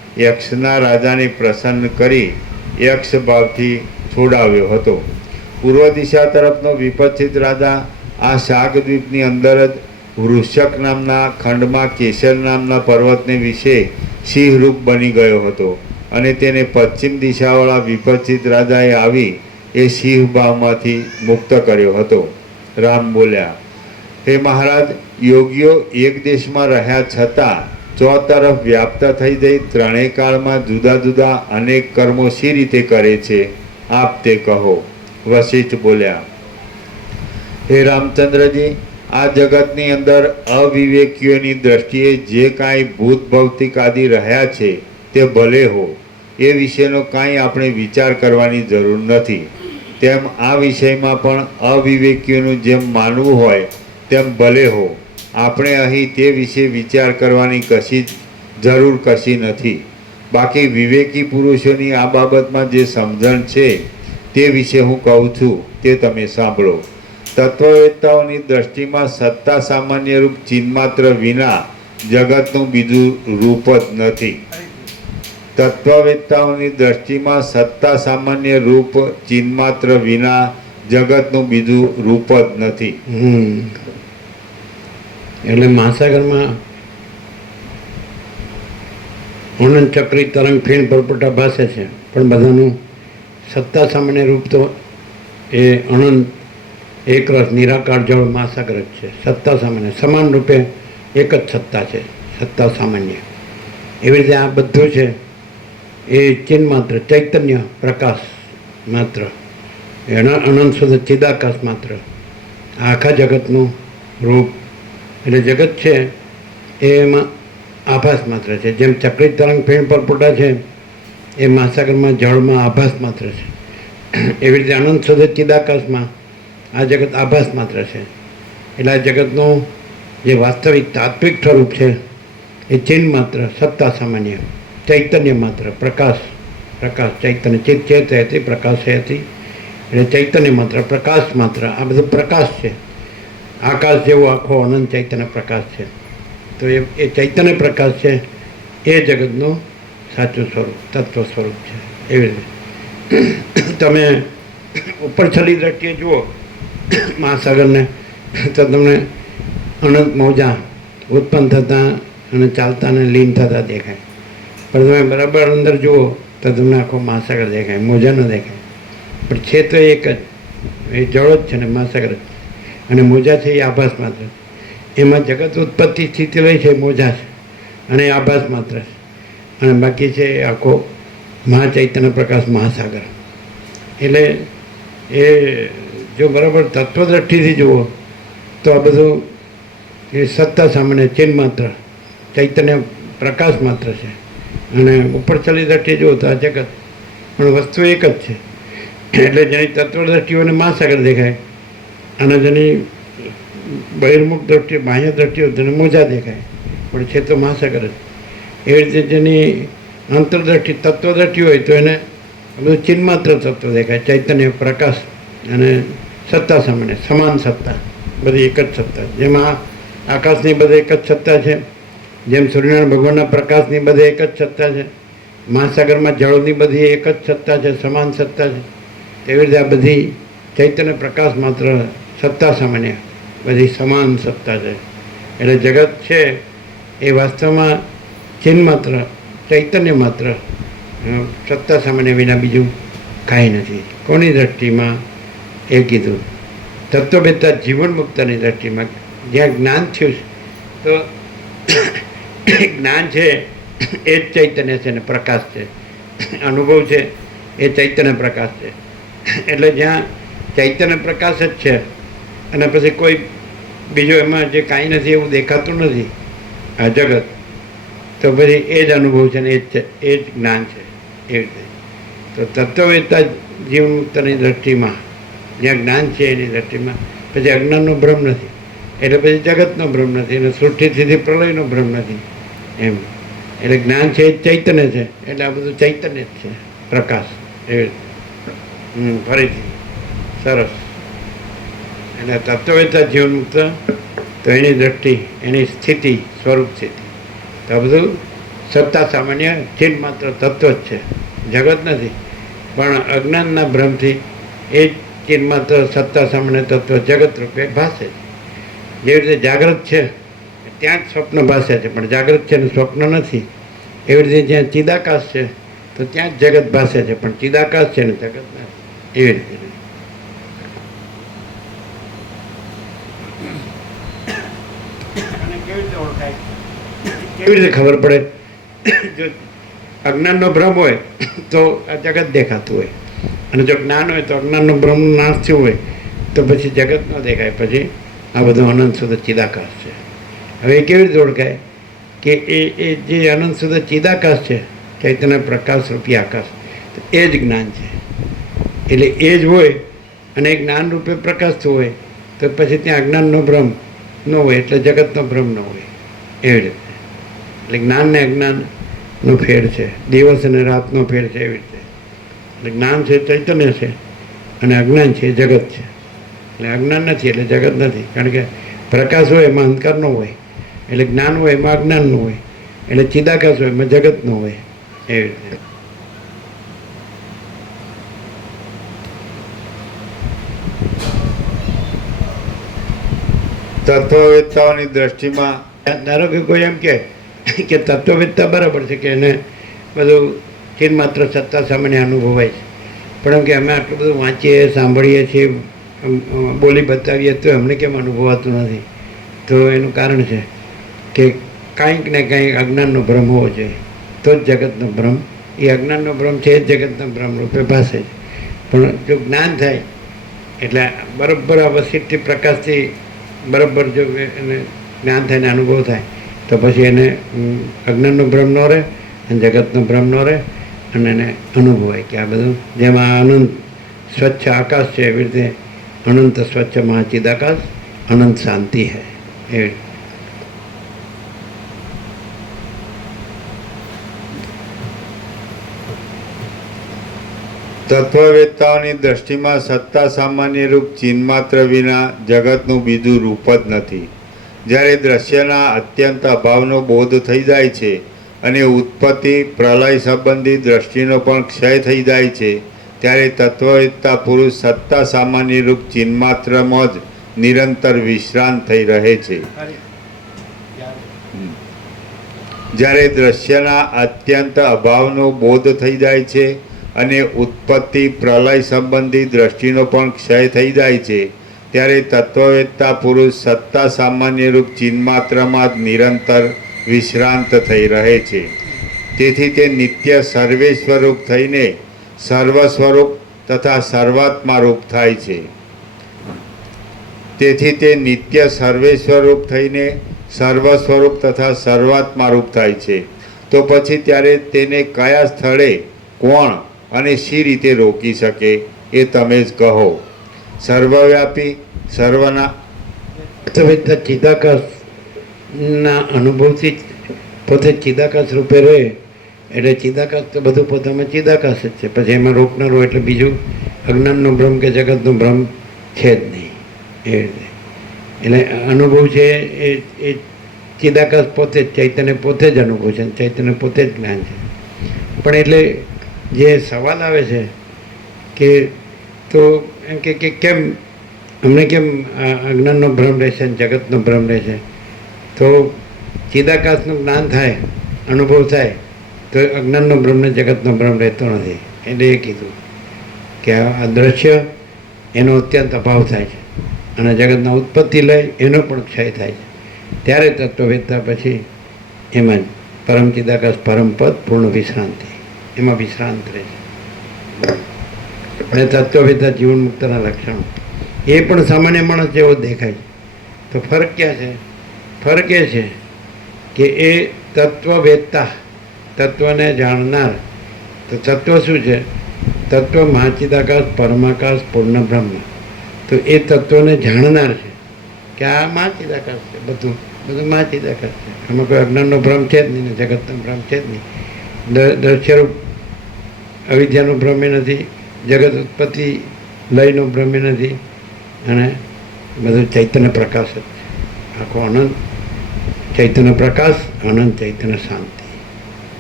યક્ષના રાજાને પ્રસન્ન કરી યક્ષ ભાવથી છોડાવ્યો હતો. પૂર્વ દિશા તરફનો વિપચ્છિત રાજા આ શાકદ્વીપની અંદર જ વૃષક નામના ખંડમાં કેસર નામના પર્વતને વિશે સિંહરૂપ બની ગયો હતો અને તેને પશ્ચિમ દિશાવાળા વિપચ્છિત રાજાએ આવી એ સિંહ ભાવમાંથી મુક્ત કર્યો હતો. રામ બોલ્યા, હે મહારાજ, યોગીઓ એક દેશમાં રહ્યા છતાં ચોતરફ વ્યાપ્ત થઈ જઈ ત્રણેય કાળમાં જુદા જુદા અનેક કર્મો શી રીતે કરે છે, આપ તે કહો. વશિષ્ઠ બોલ્યા, હે રામચંદ્રજી, આ જગતની અંદર અવિવેકીઓની દ્રષ્ટિએ જે કાંઈ ભૂત ભૌતિક આદિ રહ્યા છે તે ભલે હો, એ વિશેનો કાંઈ આપણે વિચાર કરવાની જરૂર નથી. તેમ આ વિષયમાં પણ અવિવેકીઓનું જેમ માનવું હોય તેમ ભલે હો, આપણે અહીં તે વિશે વિચાર કરવાની જરૂર કશી નથી. બાકી વિવેકી પુરુષોની આ બાબતમાં જે સમજણ છે તે વિશે હું કહું છું તે તમે સાંભળો. તત્વવેત્તાઓની દ્રષ્ટિમાં સત્તા સામાન્ય રૂપ ચિન્માત્ર વિના જગતનું બીજું રૂપ જ નથી. તત્વવેત્તાઓની દ્રષ્ટિમાં સત્તા સામાન્ય રૂપ ચિન્માત્ર વિના જગતનું બીજું રૂપ જ નથી. એટલે મહાસાગરમાં અનંત ચક્રી તરંગ ફીણ પરપોટા ભાસે છે, પણ બધાનું સત્તા સામાન્ય રૂપ તો એ અનંત એકરસ નિરાકાર જળ મહાસાગર જ છે. સત્તા સામાન્ય સમાન રૂપે એક જ સત્તા છે, સત્તા સામાન્ય. એવી રીતે આ બધું છે એ ચિન્હ માત્ર ચૈતન્ય પ્રકાશ માત્ર, અનંત શુદ્ધ ચિદાકાશ માત્ર, આખા જગતનું રૂપ. એટલે જગત છે એમાં આભાસ માત્ર છે. જેમ ચક્રી તરંગ ફીણ પરપોટા છે એ મહાસાગરમાં જળમાં આભાસ માત્ર છે, એવી રીતે અનંત શુદ્ધ ચિદાકાશમાં આ જગત આભાસ માત્ર છે. એટલે આ જગતનું જે વાસ્તવિક તાત્વિક સ્વરૂપ છે એ ચિન્હ માત્ર, સત્તા સામાન્ય, ચૈતન્ય માત્ર, પ્રકાશ ચૈતન્ય, ચિત્ત ચેત હતી, પ્રકાશ હતી. એટલે ચૈતન્ય માત્ર, પ્રકાશ માત્ર, આ બધું પ્રકાશ છે. આકાશ જેવો આખો અનંત ચૈતન્ય પ્રકાશ છે. તો એ ચૈતન્ય પ્રકાશ છે એ જગતનું સાચું સ્વરૂપ, તત્વ સ્વરૂપ છે. એવી રીતે તમે ઉપર છલી દ્રષ્ટિએ જુઓ મહાસાગરને તો તમને અનંત મોજા ઉત્પન્ન થતાં અને ચાલતા અને લીન થતા દેખાય. પણ તમે બરાબર અંદર જુઓ તો તમને આખો મહાસાગર દેખાય, મોજા ન દેખાય. પણ છે તો એક જ, એ જળ જ છે ને મહાસાગર જ. અને મોજા છે એ આભાસ માત્ર. એમાં જગત ઉત્પત્તિ સ્થિતિ લઈ છે મોજા છે અને આભાસ માત્ર છે. અને બાકી છે આખો મહાચૈતન્ય પ્રકાશ મહાસાગર. એટલે એ જો બરાબર તત્વદ્રષ્ટિથી જુઓ તો આ બધું એ સત્તા સામાન્ય ચિન્હ માત્ર, ચૈતન્ય પ્રકાશ માત્ર છે. અને ઉપર ચલી દ્રષ્ટિએ જુઓ તો આ જગત પણ વસ્તુ એક જ છે. એટલે જેની તત્વદ્રષ્ટિઓને મહાસાગર દેખાય અને જેની બહિર્મુખ દ્રષ્ટિ, બાહ્ય દ્રષ્ટિઓ તેને મોજા દેખાય, પણ છે તો મહાસાગર જ. એવી રીતે જેની અંતરદ્રષ્ટિ, તત્વદ્રષ્ટિ હોય તો એને બધું ચિન્માત્ર તત્વ દેખાય, ચૈતન્ય પ્રકાશ અને સત્તા સામાન્ય, સમાન સત્તા, બધી એક જ સત્તા. જેમાં આકાશની બધે એક જ સત્તા છે, જેમ સૂર્યનારાયણ ભગવાનના પ્રકાશની બધે એક જ સત્તા છે, મહાસાગરમાં જળની બધી એક જ સત્તા છે, સમાન સત્તા છે. એવી રીતે આ બધી ચૈતન્ય પ્રકાશ માત્ર, સત્તા સામાન્ય, બધી સમાન સત્તા છે. એટલે જગત છે એ વાસ્તવમાં ચિન્હ માત્ર, ચૈતન્ય માત્ર, સત્તા સામાન્ય વિના બીજું કાંઈ નથી. કોની દ્રષ્ટિમાં? એ કીધું તત્વવેત્તા જીવન મુક્તની દ્રષ્ટિમાં. જ્યાં જ્ઞાન થયું તો જ્ઞાન છે એ જ ચૈતન્ય છે ને પ્રકાશ છે. અનુભવ છે એ ચૈતન્ય પ્રકાશ છે. એટલે જ્યાં ચૈતન્ય પ્રકાશ જ છે અને પછી કોઈ બીજો એમાં જે કાંઈ નથી એવું દેખાતું નથી આ જગત, તો પછી એ જ અનુભવ છે ને એ જ જ્ઞાન છે. એવી રીતે તો તત્વવેત્તા જીવનમુક્તની દ્રષ્ટિમાં જ્યાં જ્ઞાન છે એની દ્રષ્ટિમાં પછી અજ્ઞાનનો ભ્રમ નથી, એટલે પછી જગતનો ભ્રમ નથી, અને સૃષ્ટિ સ્થિતિ પ્રલયનો ભ્રમ નથી એમ. એટલે જ્ઞાન છે એ ચૈતન્ય છે, એટલે આ બધું ચૈતન્ય જ છે, પ્રકાશ. એવી ફરીથી સરસ. એટલે તત્વવેત્તા જીવનમુક્ત તો એની દ્રષ્ટિ, એની સ્થિતિ, સ્વરૂપ સ્થિતિ તો આ બધું સત્તા સામાન્ય ચિહ્ન માત્ર તત્વ જ છે, જગત નથી. પણ અજ્ઞાનના ભ્રમથી એ જ ચિહ્ન માત્ર સત્તા સામાન્ય તત્વ જગત રૂપે ભાસે છે. જેવી રીતે જાગૃત છે ત્યાં જ સ્વપ્ન ભાસે છે, પણ જાગૃત છે ને સ્વપ્ન નથી. એવી રીતે જ્યાં ચિદાકાશ છે તો ત્યાં જ જગત ભાસે છે, પણ ચિદાકાશ છે ને જગત નથી. એવી રીતે કેવી રીતે ખબર પડે? જો અજ્ઞાનનો ભ્રમ હોય તો આ જગત દેખાતું હોય, અને જો જ્ઞાન હોય તો અજ્ઞાનનો ભ્રમ નાશ થયો હોય તો પછી જગત ન દેખાય, પછી આ બધું અનંત શુદ્ધ ચિદાકાશ છે. હવે એ કેવી રીતે ઓળખાય? કે એ જે અનંત શુદ્ધ ચિદાકાશ છે, ચૈતન્ય પ્રકાશ રૂપી આકાશ, એ જ જ્ઞાન છે. એટલે એ જ હોય અને એ જ્ઞાન રૂપે પ્રકાશતું હોય તો પછી ત્યાં અજ્ઞાનનો ભ્રમ ન હોય, એટલે જગતનો ભ્રમ ન હોય. એવી રીતે એટલે જ્ઞાન ને અજ્ઞાનનો ફેર છે, દિવસ અને રાતનો ફેર છે. એવી રીતે એટલે જ્ઞાન છે ચૈતન્ય છે અને અજ્ઞાન છે જગત છે. એટલે અજ્ઞાન નથી એટલે જગત નથી, કારણ કે પ્રકાશ હોય એમાં અંધકાર ન હોય, એટલે જ્ઞાન હોય એમાં અજ્ઞાન ન હોય, એટલે ચિદાકાશ હોય એમાં જગત ન હોય. એવી રીતે તત્વવેત્તાઓની દ્રષ્ટિમાં ધારો કે કોઈ એમ કે તત્વવેત્તા બરાબર છે કે એને બધું ચિહ્ન માત્ર સત્તા સામાન્ય અનુભવાય છે, પણ એમ કે અમે આટલું બધું વાંચીએ સાંભળીએ છીએ બોલી બતાવીએ તો અમને કેમ અનુભવાતું નથી? તો એનું કારણ છે કે કાંઈક ને કાંઈક અજ્ઞાનનો ભ્રમ હોવો જોઈએ, તો જ જગતનો ભ્રમ, એ અજ્ઞાનનો ભ્રમ છે એ જગતના ભ્રમ રૂપે ભાસે છે. પણ જો જ્ઞાન થાય એટલે બરાબર આ વસિષ્ઠથી પ્રકાશથી બરાબર જો એને જ્ઞાન થાય ને અનુભવ થાય તો પછી એને અજ્ઞાનનો ભ્રમ ન રહે અને જગતનો ભ્રમ ન રહે, અને એને અનુભવાય કે આ બધું જેમાં અનંત સ્વચ્છ આકાશ છે એવી રીતે અનંત સ્વચ્છ મહાચિદાકાશ અનંત શાંતિ હૈ. એવી તત્વવેત્તાઓની દ્રષ્ટિમાં સત્તા સામાન્ય રૂપ ચિન્માત્ર વિના જગતનું બીજું રૂપ જ નથી. જ્યારે દ્રશ્યના અત્યંત અભાવનો બોધ થઈ જાય છે અને ઉત્પત્તિ પ્રલય સંબંધી દ્રષ્ટિનો પણ ક્ષય થઈ જાય છે, ત્યારે તત્વવેત્તા પુરુષ સત્તા સામાન્ય રૂપ ચિન્માત્રમાં જ નિરંતર વિશ્રાંત થઈ રહે છે. જ્યારે દ્રશ્યના અત્યંત અભાવનો બોધ થઈ જાય છે અને ઉત્પત્તિ પ્રલય સંબંધી દ્રષ્ટિનો પણ ક્ષય થઈ જાય છે, ત્યારે તત્વવેત્તા પુરુષ સત્તા સામાન્ય રૂપ ચિન્માત્રમાં જ નિરંતર વિશ્રાંત થઈ રહે છે. તેથી તે નિત્ય સર્વે સ્વરૂપ થઈને સર્વ સ્વરૂપ તથા સર્વાત્મા રૂપ થાય છે. તેથી તે નિત્ય સર્વે સ્વરૂપ થઈને સર્વ સ્વરૂપ તથા સર્વાત્મા રૂપ થાય છે. તો પછી ત્યારે તેને કયા સ્થળે કોણ અને શી રીતે રોકી શકે એ તમે જ કહો. સર્વવ્યાપી સર્વના ચિદાકાશના અનુભવથી પોતે ચિદાકાશ રૂપે રહે, એટલે ચિદાકાશ તો બધું પોતામાં ચિદાકાશ જ છે. પછી એમાં રોકનાર હોય એટલે બીજું અજ્ઞાનનો ભ્રમ કે જગતનો ભ્રમ છે જ નહીં. એ રીતે એટલે અનુભવ છે એ ચિદાકાશ પોતે જ, ચૈતન્ય પોતે જ અનુભવ છે, ચૈતન્ય પોતે જ જ્ઞાન છે. પણ એટલે જે સવાલ આવે છે કે તો એમ કે કેમ અમને કેમ અજ્ઞાનનો ભ્રમ રહેશે ને જગતનો ભ્રમ રહેશે? તો ચિદાકાશનું જ્ઞાન થાય, અનુભવ થાય તો અજ્ઞાનનો ભ્રમ ને જગતનો ભ્રમ રહેતો નથી. એટલે એ કીધું કે આ દ્રશ્ય એનો અત્યંત અભાવ થાય છે અને જગતના ઉત્પત્તિ લય એનો પણ ક્ષય થાય છે. ત્યારે તત્વવેત્તા પછી એમાં જ પરમ ચિદાકાશ પરમપદ પૂર્ણ વિશ્રાંતિ, એમાં વિશ્રાંત રહે છે. અને તત્વવેત્તા જીવન મુક્તના લક્ષણો એ પણ સામાન્ય માણસ જેવો દેખાય છે. તો ફરક ક્યાં છે? ફરક એ છે કે એ તત્વવેત્તા, તત્વને જાણનાર. તો તત્વ શું છે? તત્વ મહાચિદાકાશ પરમાકાશ પૂર્ણ બ્રહ્મ. તો એ તત્વને જાણનાર છે કે આ મહાચિદાકાશ છે, બધું મહાચિદાકાશ છે, આમાં કોઈ અજ્ઞાનનો ભ્રમ છે જ નહીં ને જગતનો ભ્રમ છે જ નહીં. દ્રશ્યરૂપ અવિદ્યાનો ભ્રમ એ નથી, જગત ઉત્પત્તિ લયનો ભ્રમ એ નથી, અને બધું ચૈતન્ય પ્રકાશ જ છે. આખો અનંત ચૈતન્ય પ્રકાશ, અનંત ચૈતન્ય શાંતિ.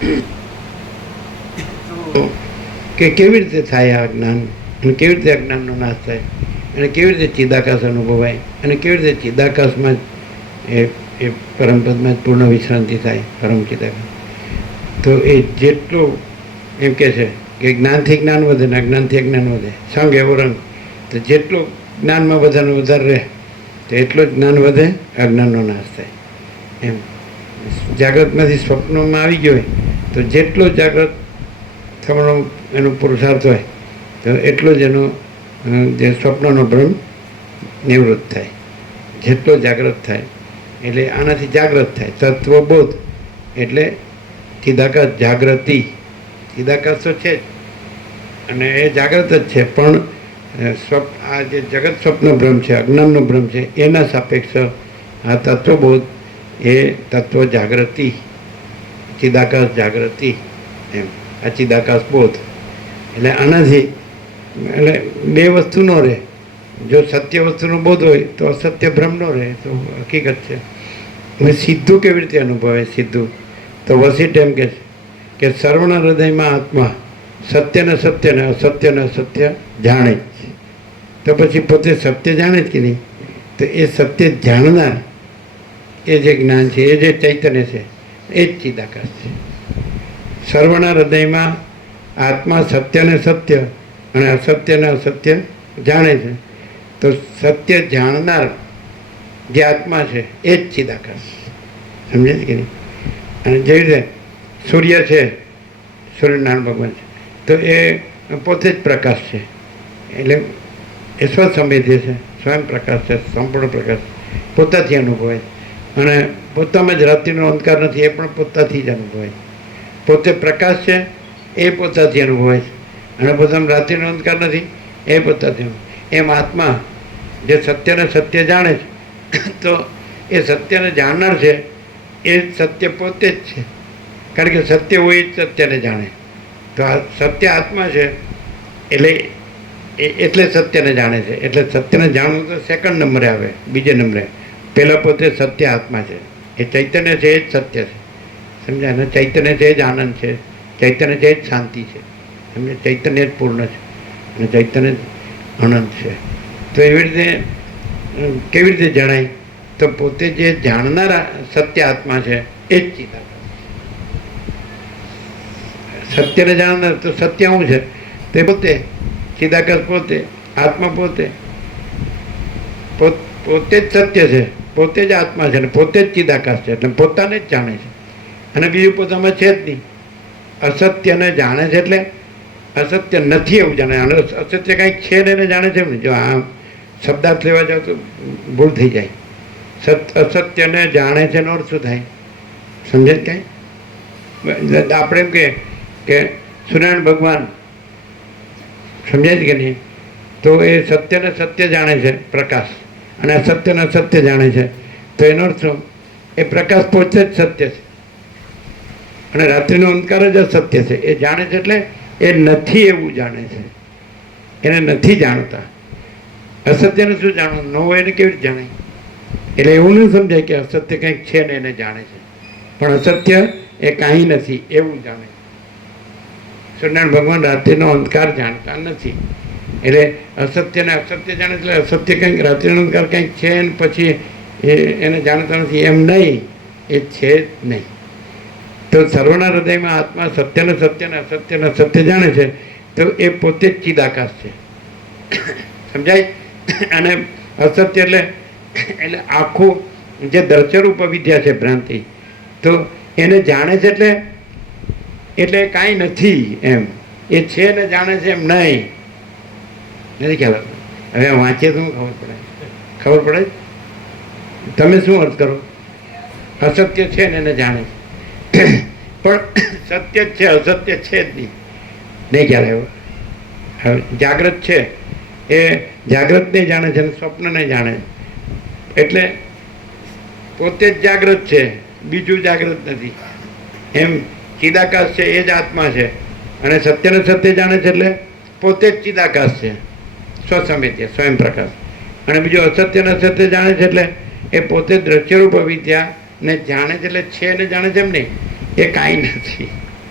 કે કેવી રીતે થાય આ જ્ઞાન, અને કેવી રીતે અજ્ઞાનનો નાશ થાય, અને કેવી રીતે ચિદાકાશ અનુભવાય, અને કેવી રીતે ચિદાકાશમાં એ એ પરમપદમાં જ પૂર્ણ વિશ્રાંતિ થાય, પરમ ચિદાકાશ. તો એ જેટલું એમ કહે છે કે જ્ઞાનથી જ્ઞાન વધે ને અજ્ઞાનથી અજ્ઞાન વધે, સંગ એવો રંગ. તો જેટલું જ્ઞાનમાં બધાનું વધારે રહે તો એટલો જ જ્ઞાન વધે, અજ્ઞાનનો નાશ થાય. એમ જાગ્રતમાંથી સ્વપ્નમાં આવી ગયો હોય તો જેટલો જાગ્રત થવાનો એનો પુરુષાર્થ હોય તો એટલો જ એનો જે સ્વપ્નનો ભ્રમ નિવૃત્ત થાય. જેટલો જાગ્રત થાય એટલે આનાથી જાગ્રત થાય, તત્વબોધ એટલે ચિદાકાશ જાગૃતિ. ચિદાકાશ તો છે જ અને એ જાગ્રત જ છે, પણ આ જે જગત સ્વપ્ન ભ્રમ છે, અજ્ઞાનનો ભ્રમ છે, એના સાપેક્ષ આ તત્વબોધ એ તત્વ જાગૃતિ, ચિદાકાશ જાગૃતિ. એમ આ ચિદાકાશ બોધ એટલે આનાથી એટલે બે વસ્તુ ન રહે. જો સત્ય વસ્તુનો બોધ હોય તો અસત્ય ભ્રમ ન રહે, તો હકીકત છે. હવે સીધું કેવી રીતે અનુભવે? સીધું તો વસીટ એમ કે છે કે સર્વના હૃદયમાં આત્મા સત્યને સત્ય ને અસત્યને અસત્ય જાણે જ. તો પછી પોતે સત્ય જાણે જ કે નહીં, તો એ સત્ય જાણનાર એ જે જ્ઞાન છે, એ જે ચૈતન્ય છે, એ જ ચિદાકાશ છે. સર્વના હૃદયમાં આત્મા સત્યને સત્ય અને અસત્યને અસત્ય જાણે છે. તો સત્ય જાણનાર જે આત્મા છે એ જ ચિદાકાશ. સમજે છે કે નહીં? અને જેવી રીતે સૂર્ય છે, સૂર્યનારાયણ ભગવાન છે, તો એ પોતે જ પ્રકાશ છે. એટલે એ સ્વસંવેદ્ય છે, સ્વયં પ્રકાશ છે, સંપૂર્ણ પ્રકાશ પોતાથી અનુભવાય. અને પોતામાં જ રાત્રિનો અંધકાર નથી, એ પણ પોતાથી જ અનુભવાય. પોતે પ્રકાશ છે એ પોતાથી અનુભવાય છે, અને પોતામાં રાત્રિનો અંધકાર નથી એ પોતાથી. એમ આત્મા જે સત્યને સત્ય જાણે છે, તો એ સત્યને જાણનાર છે એ સત્ય પોતે જ છે. કારણ કે સત્ય હોય જ સત્યને જાણે. તો આ સત્ય આત્મા છે એટલે સત્યને જાણે છે. એટલે સત્યને જાણવું તો સેકન્ડ નંબરે આવે, બીજે નંબરે. પહેલાં પોતે સત્ય આત્મા છે, એ ચૈતન્ય છે, એ જ સત્ય છે. સમજાય ને? ચૈતન્ય છે, એ જ આનંદ છે, ચૈતન્ય છે, એ જ શાંતિ છે. સમજે? ચૈતન્ય જ પૂર્ણ છે અને ચૈતન્ય જ અનંત છે. તો એવી રીતે કેવી રીતે જણાય? તો પોતે જે જાણનારા સત્ય આત્મા છે એ જ ચિદાકાશ. સત્યને જાણનાર તો સત્ય શું છે? તે પોતે ચિદાકાશ, પોતે આત્મા, પોતે પોતે જ સત્ય છે, પોતે જ આત્મા છે, અને પોતે જ ચિદાકાશ છે. એટલે પોતાને જ જાણે છે અને બીજું પોતામાં છે જ નહીં. અસત્યને જાણે છે એટલે અસત્ય નથી એવું જાણે. અને અસત્ય કંઈક છે ને એને જાણે છે એમ નહીં. જો આમ શબ્દાર્થ લેવા જાવ તો ભૂલ થઈ જાય. અસત્યને જાણે છે એનો અર્થ શું થાય? સમજે જ કાંઈ? આપણે એમ કે સૂર્યનારાયણ ભગવાન, સમજાય છે કે નહીં? તો એ સત્યને સત્ય જાણે છે, પ્રકાશ, અને અસત્યને અસત્ય જાણે છે. તો એનો અર્થ શું? એ પ્રકાશ પોતે જ સત્ય છે અને રાત્રિનો અંધકાર જ અસત્ય છે. એ જાણે છે એટલે એ નથી એવું જાણે છે, એને નથી જાણતા. અસત્યને શું જાણવું? ન હોય એને કેવી રીતે જાણે? એટલે એવું નહીં સમજાય કે અસત્ય કંઈક છે ને એને જાણે છે, પણ અસત્ય એ કાંઈ નથી એવું જાણે. સૂર્યનારાયણ ભગવાન રાત્રિનો અંધકાર જાણતા નથી. એટલે અસત્યને અસત્ય જાણે એટલે અસત્ય કંઈક, રાત્રિનો અંધકાર કંઈક છે ને પછી એને જાણતા નથી એમ નહીં. એ છે જ નહીં. તો સર્વના હૃદયમાં આત્મા સત્યને સત્ય ને અસત્યને અસત્ય જાણે છે. તો એ પોતે જ ચિદાકાશ છે. સમજાય? અને અસત્ય એટલે આખું જે દર્શરૂપ વિદ્યા છે, ભ્રાંતિ, તો એને જાણે છે એટલે કાંઈ નથી એમ. એ છે ને જાણે છે એમ નહીં. નથી ખ્યાલ આવતો? હવે વાંચીએ તો ખબર પડે. તમે શું અર્થ કરો? અસત્ય છે ને એને જાણે છે, પણ સત્ય જ છે, અસત્ય છે જ નહીં ખ્યાલ આવ્યો? હવે જાગ્રત છે એ જાગ્રતને જાણે છે અને સ્વપ્નને જાણે. એટલે પોતે જ જાગ્રત છે, બીજું જાગ્રત નથી. એમ ચિદાકાશ છે એ જ આત્મા છે અને સત્યને સત્ય જાણે છે એટલે પોતે જ ચિદાકાશ છે, સ્વસંવેદ્ય, સ્વયં પ્રકાશ. અને બીજું અસત્યને અસત્ય જાણે છે એટલે એ પોતે દ્રશ્યરૂપ વિદ્યાને જાણે છે. એટલે છે ને જાણે છે એમ નહીં, એ કાંઈ નથી.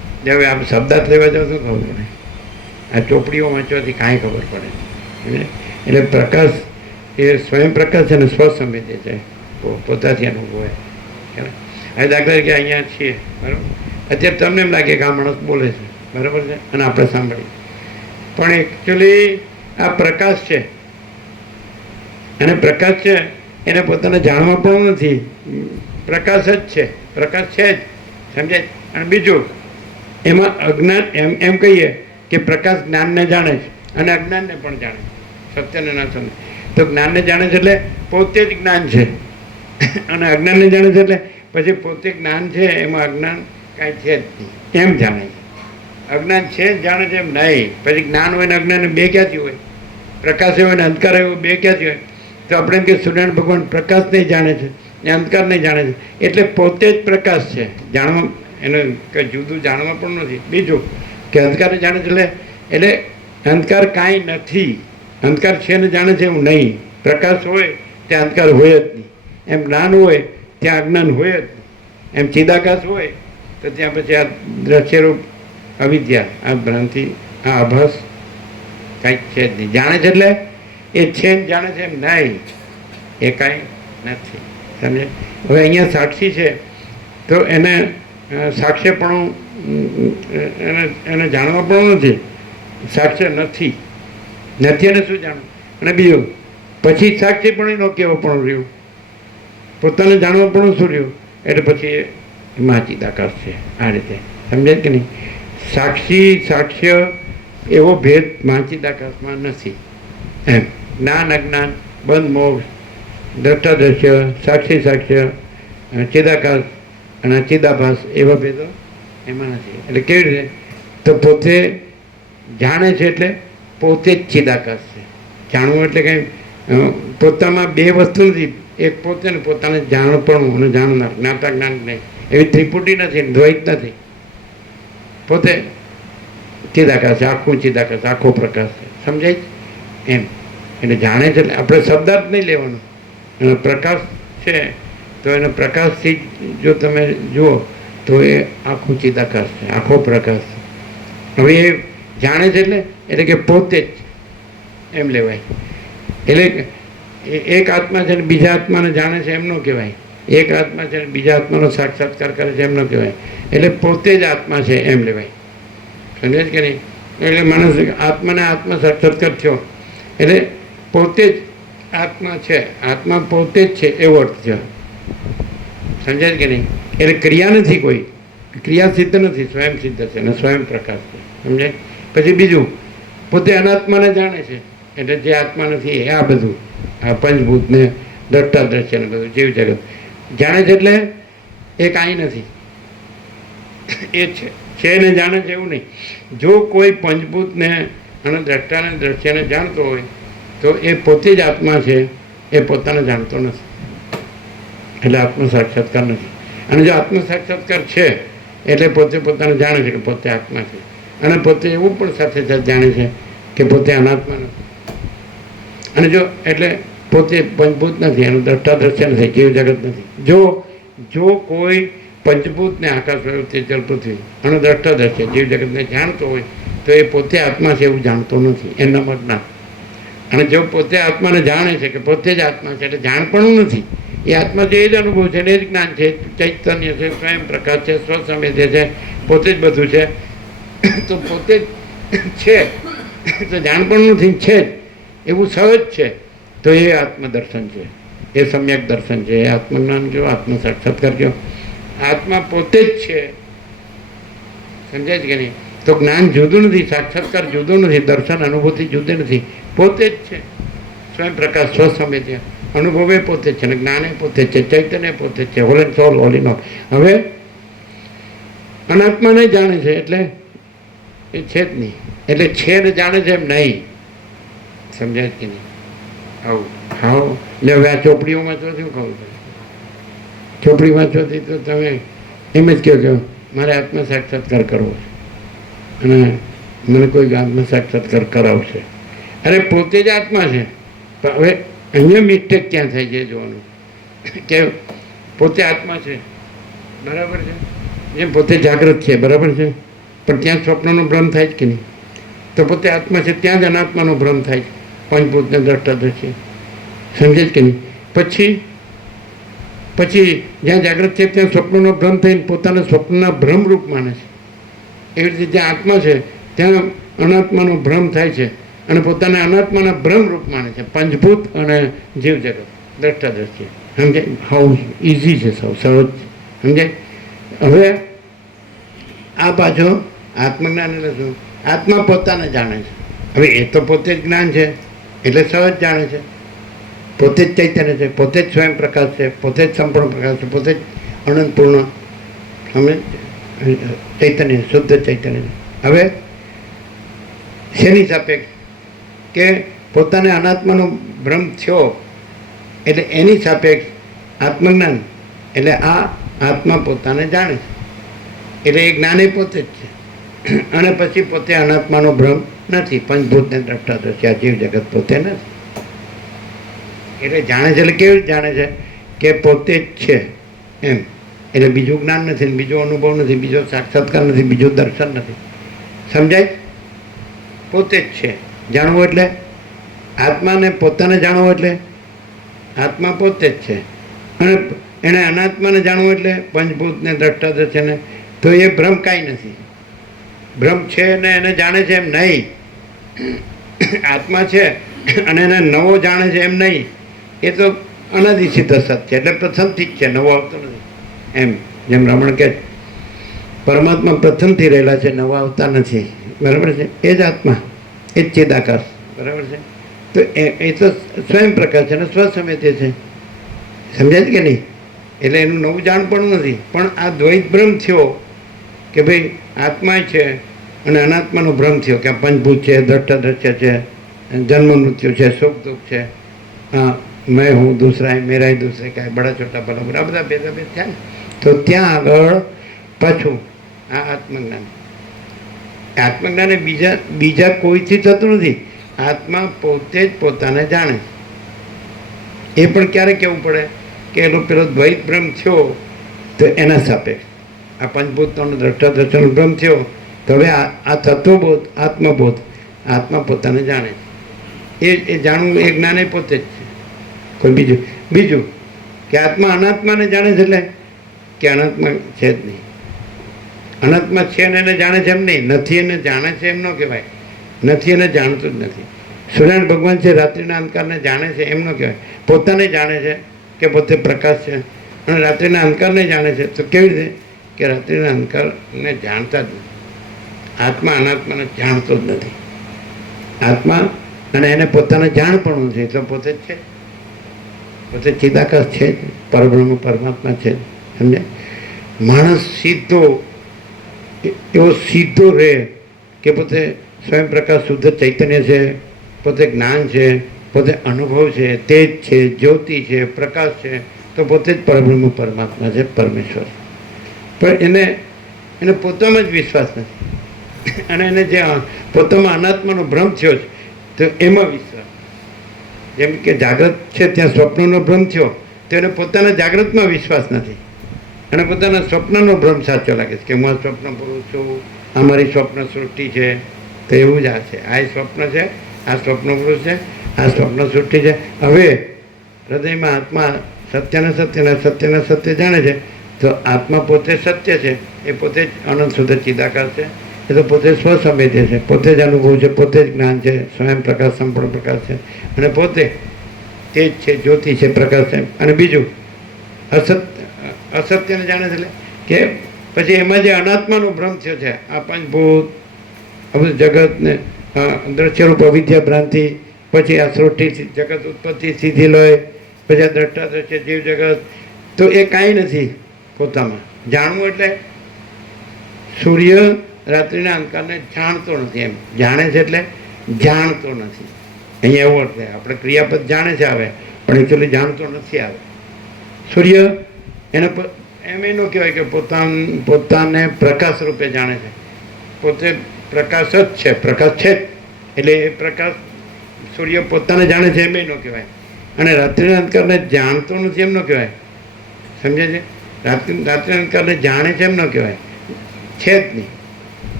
હવે આમ શબ્દાર્થ લેવા જાઓ શું ખબર પડે? આ ચોપડીઓ વાંચવાથી કાંઈ ખબર પડે. એટલે પ્રકાશ એ સ્વયં પ્રકાશ છે ને સ્વસંવેદે છે, પોતાથી અનુભવે. હવે દાખલા તરીકે અહીંયા છીએ બરાબર, અત્યારે તમને એમ લાગે કે આ માણસ બોલે છે બરાબર છે અને આપણે સાંભળીએ, પણ એકચ્યુઅલી આ પ્રકાશ છે અને પ્રકાશ છે એને પોતાને જાણવા પણ નથી, પ્રકાશ જ છે, પ્રકાશ છે જ, સમજાય? અને બીજું એમાં અજ્ઞાન, એમ કહીએ કે પ્રકાશ જ્ઞાનને જાણે છે અને અજ્ઞાનને પણ જાણે છે, સત્યને ના સમજે. તો જ્ઞાનને જાણે છે એટલે પોતે જ જ્ઞાન છે અને અજ્ઞાનને જાણે છે એટલે પછી પોતે જ્ઞાન છે એમાં અજ્ઞાન કાંઈ છે જ નહીં એમ જાણે છે. અજ્ઞાન છે જ જાણે છે એમ નહીં. પછી જ્ઞાન હોય ને અજ્ઞાન બે ક્યાંથી હોય? પ્રકાશ હોય ને અંધકાર હોય બે ક્યાંથી હોય? તો આપણે એમ કે સૂર્યનારાયણ ભગવાન પ્રકાશ નહીં જાણે છે એ અંધકાર નહીં જાણે છે, એટલે પોતે જ પ્રકાશ છે. જાણવા એને કંઈ જુદું જાણવા પણ નથી. બીજું કે અંધકારને જાણે છે એટલે અંધકાર કાંઈ નથી, અંધકાર છે ને જાણે છે એવું નહીં. પ્રકાશ હોય ત્યાં અંધકાર હોય જ નહીં, એમ જ્ઞાન હોય ત્યાં અજ્ઞાન હોય જ નહીં, એમ ચિદાકાશ હોય તો ત્યાં પછી આ દ્રશ્યરૂપ અવિદ્યા, આ ભ્રાંતિ, આ આભાસ કાંઈક છે જ નહીં. જાણે છે એટલે એ છે ને જાણે છે એમ નહીં, એ કાંઈ નથી. સમજે? હવે અહીંયા સાક્ષી છે તો એને સાક્ષ્યપણું એને જાણવા પણ નથી, સાક્ષ્ય નથી, નથી એને શું જાણવું? અને બીજું પછી સાક્ષી પણ એનો કેવો પણ રહ્યું, પોતાને જાણવા પણ શું રહ્યું? એટલે પછી એ માચિદાકાશ છે. આ રીતે સમજાય કે નહીં? સાક્ષી સાક્ષ્ય એવો ભેદ માચિદાકાશમાં નથી. એમ જ્ઞાન અજ્ઞાન, બંધ મોક્ષ, દ્રષ્ટા દ્રશ્ય, સાક્ષી સાક્ષ્ય, ચિદાકાશ અને ચિદાભાસ એવા ભેદો એમાં નથી. એટલે કેવી રીતે? તો પોતે જાણે છે એટલે પોતે જ ચિદાકાશ છે. જાણવું એટલે કંઈ પોતામાં બે વસ્તુ નથી, એક પોતે ને પોતાને જાણપણું અને જાણનાર, જ્ઞાતા જ્ઞાન નહીં, એવી ત્રિપુટી નથી, દ્વૈત નથી. પોતે ચિદાકાશ છે, આખું ચિદાકાશ, આખો પ્રકાશ છે. સમજાય એમ? એટલે જાણે છે એટલે આપણે શબ્દાર્થ નહીં લેવાનો. અને પ્રકાશ છે તો એને પ્રકાશથી જો તમે જુઓ તો એ આખું ચિદાકાશ છે, આખો પ્રકાશ છે. હવે એ જાણે છે એટલે કે પોતે જ એમ લેવાય. એટલે એક આત્મા છે ને બીજા આત્માને જાણે છે એમ ન કહેવાય. એક આત્મા છે ને બીજા આત્માનો સાક્ષાત્કાર કરે છે એમ ન કહેવાય. એટલે પોતે જ આત્મા છે એમ લેવાય. સમજે કે નહીં? એટલે માણસ આત્માને આત્મા સાક્ષાત્કાર થયો એટલે પોતે જ આત્મા છે, આત્મા પોતે જ છે એવો અર્થ છે. સમજાય કે નહીં? એટલે ક્રિયા નથી, કોઈ ક્રિયા સિદ્ધ નથી, સ્વયં સિદ્ધ છે અને સ્વયં પ્રકાશ છે. સમજાય? પછી બીજું પોતે અનાત્માને જાણે છે એટલે જે આત્મા નથી એ આ બધું, આ પંચભૂત ને દ્રષ્ટા દ્રશ્ય ને બધું જીવ જગત જાણે છે એટલે એ કાંઈ નથી, એ છે ને જાણે છે એવું નહીં. જો કોઈ પંચભૂતને અને દ્રષ્ટાને દ્રશ્યને જાણતો હોય તો એ પોતે જ આત્મા છે, એ પોતાને જાણતો નથી, એટલે આત્મ સાક્ષાત્કાર નથી. અને જો આત્મ સાક્ષાત્કાર છે એટલે પોતે પોતાને જાણે છે કે પોતે આત્મા છે, અને પોતે એવું પણ સાથે સાથે જાણે છે કે પોતે અનાત્મા નથી. અને જો એટલે પોતે પંચભૂત નથી, એનું દ્રષ્ટા દ્રશ્ય નથી, જીવ જગત નથી. જો કોઈ પંચભૂતને આકાશ તે જલ પૃથ્વી અને દ્રષ્ટા દ્રશ્ય જીવ જગતને જાણતો હોય તો એ પોતે આત્મા છે એવું જાણતો નથી, એનામાં જ્ઞાન. અને જો પોતે આત્માને જાણે છે કે પોતે જ આત્મા છે એટલે જાણપણું નથી, એ આત્મા છે એ જ અનુભવ છે, એ જ જ્ઞાન છે, ચૈતન્ય છે, સ્વયં પ્રકાશ છે, સ્વસંવેદ્ય છે, પોતે જ બધું છે, તો પોતે જ છે તો જાણપણું નથી, છે જ એવું સહજ છે, તો એ આત્મદર્શન છે, એ સમ્યક દર્શન છે, એ આત્મજ્ઞાન કયો, આત્મ સાક્ષાત્કાર કયો. આત્મા પોતે જ છે. સમજાય છે કે નહીં? તો જ્ઞાન જુદું નથી, સાક્ષાત્કાર જુદું નથી, દર્શન અનુભૂતિ જુદી નથી, પોતે જ છે. સ્વયં પ્રકાશ સ્વસંવેદ્ય અનુભવે પોતે છે ને જ્ઞાને પોતે છે, ચૈતન્ય પોતે છે, whole and solve, hall in all. હવે અનાત્માને જાણે છે એટલે એ છે જ નહીં, એટલે છે ને જાણે છે એમ નહીં. સમજાય કે નહીં? આવું હા. એટલે હવે આ ચોપડીઓમાં તો શું કહું? ચોપડી વાંચવાથી તો તમે એમ જ કહો કે મારે આત્મ સાક્ષાત્કાર કરવો છે અને મને કોઈ આત્મ સાક્ષાત્કાર કરાવશે. અરે પોતે જ આત્મા છે. પણ હવે અહીંયા મિસ્ટેક ક્યાં થાય છે જોવાનું કે પોતે આત્મા છે બરાબર છે, એમ પોતે જાગૃત છે બરાબર છે, પણ ત્યાં સ્વપ્નનો ભ્રમ થાય જ કે નહીં? તો પોતે આત્મા છે ત્યાં જ અનાત્માનો ભ્રમ થાય છે, પંચભૂતને દ્રષ્ટા દ્રશ્ય. સમજે જ કે નહીં? પછી જ્યાં જાગૃત છે ત્યાં સ્વપ્નનો ભ્રમ થઈને પોતાના સ્વપ્નના ભ્રમરૂપ માને છે. એવી રીતે જ્યાં આત્મા છે ત્યાં અનાત્માનો ભ્રમ થાય છે અને પોતાના અનાત્માના ભ્રમરૂપ માને છે, પંચભૂત અને જીવ જગત દ્રષ્ટા દ્રશ્ય. સમજાય? હાઉ ઇઝી છે, સૌ સહજ. સમજાય? હવે આ પાછો આત્મજ્ઞાન એટલે શું? આત્મા પોતાને જાણે છે. હવે એ તો પોતે જ જ્ઞાન છે એટલે સહજ જાણે છે, પોતે જ ચૈતન્ય છે, પોતે જ સ્વયં પ્રકાશ છે, પોતે જ સંપૂર્ણ પ્રકાશ છે, પોતે જ અનંતપૂર્ણ ચૈતન્ય, શુદ્ધ ચૈતન્ય. હવે શેની સાપેક્ષ? કે પોતાને અનાત્માનો ભ્રમ થયો એટલે એની સાપેક્ષ આત્મજ્ઞાન એટલે આ આત્મા પોતાને જાણે છે એટલે એ જ્ઞાને પોતે જ છે. અને પછી પોતે અનાત્માનો ભ્રમ નથી, પંચભૂતને દ્રષ્ટા દ્રશ્ય જીવ જગત પોતે નથી. એટલે જાણે છે એટલે કેવી રીતે જાણે છે? કે પોતે જ છે એમ. એટલે બીજું જ્ઞાન નથી, બીજો અનુભવ નથી, બીજો સાક્ષાત્કાર નથી, બીજું દર્શન નથી. સમજાય? પોતે જ છે. જાણવું એટલે આત્માને પોતાને જાણવો એટલે આત્મા પોતે જ છે. અને એણે અનાત્માને જાણવું એટલે પંચભૂતને દ્રષ્ટા દ્રશ્યને. તો એ ભ્રમ કાંઈ નથી. ભ્રમ છે ને એને જાણે છે એમ નહીં. આત્મા છે અને એને નવો જાણે છે એમ નહીં. એ તો અનાદિસિદ્ધ સત્ય છે એટલે પ્રથમથી જ છે, નવો આવતો નથી. એમ જેમ રમણ કહે પરમાત્મા પ્રથમથી રહેલા છે, નવા આવતા નથી. બરાબર છે? એ જ આત્મા, એ જ ચેદાકાશ. બરાબર છે? તો એ તો સ્વયં પ્રકાશ છે અને સ્વસમેત છે. સમજાય કે નહીં? એટલે એનું નવું જાણપણું નથી. પણ આ દ્વૈત ભ્રમ થયો કે ભાઈ આત્મા છે અને અનાત્માનો ભ્રમ થયો કે આ પંચભૂત છે, દ્રષ્ટા દ્રશ્ય છે, જન્મ મૃત્યુ છે, સુખ દુઃખ છે, મેં હું દૂસરા મેરા દૂસરે કાંઈ બડા છોટા બડા બડા બધા ભેદાભેદ થયા ને. તો ત્યાં આગળ પાછું આ આત્મજ્ઞાન એ બીજા કોઈથી થતું નથી. આત્મા પોતે જ પોતાને જાણે. એ પણ ક્યારે કહેવું પડે કે એનો પેલો દ્વૈત ભ્રમ થયો તો એના સાપેક્ષ આ પંચભૂતનો દ્રષ્ટા દ્રષ્ટાનો ભ્રમ થયો તો હવે આ તત્વબોધ આત્મબોધ આત્મા પોતાને જાણે છે. એ જાણવું એ જ્ઞાન એ પોતે જ છે, કોઈ બીજું કે આત્મા અનાત્માને જાણે છે એટલે કે અનાત્મા છે જ નહીં. અનાત્મા છે ને એને જાણે છે એમ નહીં, નથી એને જાણે છે એમ ન કહેવાય. નથી એને જાણતું જ નથી. સૂર્યનારાયણ ભગવાન છે રાત્રિના અંધકારને જાણે છે એમ ન કહેવાય. પોતાને જાણે છે કે પોતે પ્રકાશ છે અને રાત્રિના અંધકારને જાણે છે. તો કેવી રીતે? કે રાત્રિના અંધકારને જાણતા જ નથી. આત્મા અનાત્માને જાણતો જ નથી. આત્મા અને એને પોતાને જાણપણું છે એટલે પોતે જ છે, પોતે ચિદાકાશ છે, પરબ્રહ્મ પરમાત્મા છે. સમજે? માણસ એવો સીધો રહે કે પોતે સ્વયં પ્રકાશ શુદ્ધ ચૈતન્ય છે, પોતે જ્ઞાન છે, પોતે અનુભવ છે, તેજ છે, જ્યોતિ છે, પ્રકાશ છે, તો પોતે જ પરબ્રહ્મ પરમાત્મા છે, પરમેશ્વર. પણ એને પોતામાં જ વિશ્વાસ નથી અને એને જે પોતામાં અનાત્માનો ભ્રમ થયો છે તો એમાં વિશ્વાસ. જેમ કે જાગ્રત છે ત્યાં સ્વપ્નનો ભ્રમ થયો તો એને પોતાના જાગ્રતમાં વિશ્વાસ નથી અને પોતાના સ્વપ્નનો ભ્રમ સાચો લાગે છે કે હું આ સ્વપ્ન પુરુષ છું, આ મારી સ્વપ્ન સૃષ્ટિ છે. તો એવું જ આ છે. આ સ્વપ્ન છે, આ સ્વપ્ન પુરુષ છે, આ સ્વપ્ન સૃષ્ટિ છે. હવે હૃદયમાં આત્મા સત્યને સત્ય જાણે છે તો આત્મા પોતે સત્ય છે, એ પોતે જ અનંત શુદ્ધ ચિદાકાર છે, એ તો પોતે સ્વસંવેદ્ય છે, પોતે જ અનુભવ છે, પોતે જ જ્ઞાન છે, સ્વયં પ્રકાશ સંપૂર્ણ પ્રકાશ છે અને પોતે તેજ છે, જ્યોતિ છે, પ્રકાશ છે. અને બીજું અસત્યને જાણે છે કે પછી એમાં જે અનાત્માનો ભ્રમ થયો છે આ પંચભૂત આ બધું જગતને દ્રશ્યરૂપ અવિદ્યા ભ્રાંતિ, પછી આ સૃષ્ટિ જગત ઉત્પત્તિ સીધી લય, પછી આ દ્રષ્ટા દ્રશ્ય જીવ જગત, તો એ કાંઈ નથી પોતામાં. જાણવું એટલે સૂર્ય રાત્રિના અંધકારને જાણતો નથી એમ. જાણે છે એટલે જાણતો નથી. અહીંયા એવું અર્થ આપણે ક્રિયાપદ જાણે છે આવે પણ એકચ્યુઅલી જાણતો નથી આવે. સૂર્ય એને એમ એ ન કહેવાય કે પોતાને પ્રકાશ રૂપે જાણે છે, પોતે પ્રકાશ જ છે, પ્રકાશ છે જ. એટલે એ પ્રકાશ સૂર્ય પોતાને જાણે છે એમ ન કહેવાય. અને રાત્રિના અંધકારને જાણતો નથી એમ ન કહેવાય. સમજે છે? રાત્રિના અંધકારને જાણે છે એમ ન કહેવાય, છે જ નહીં.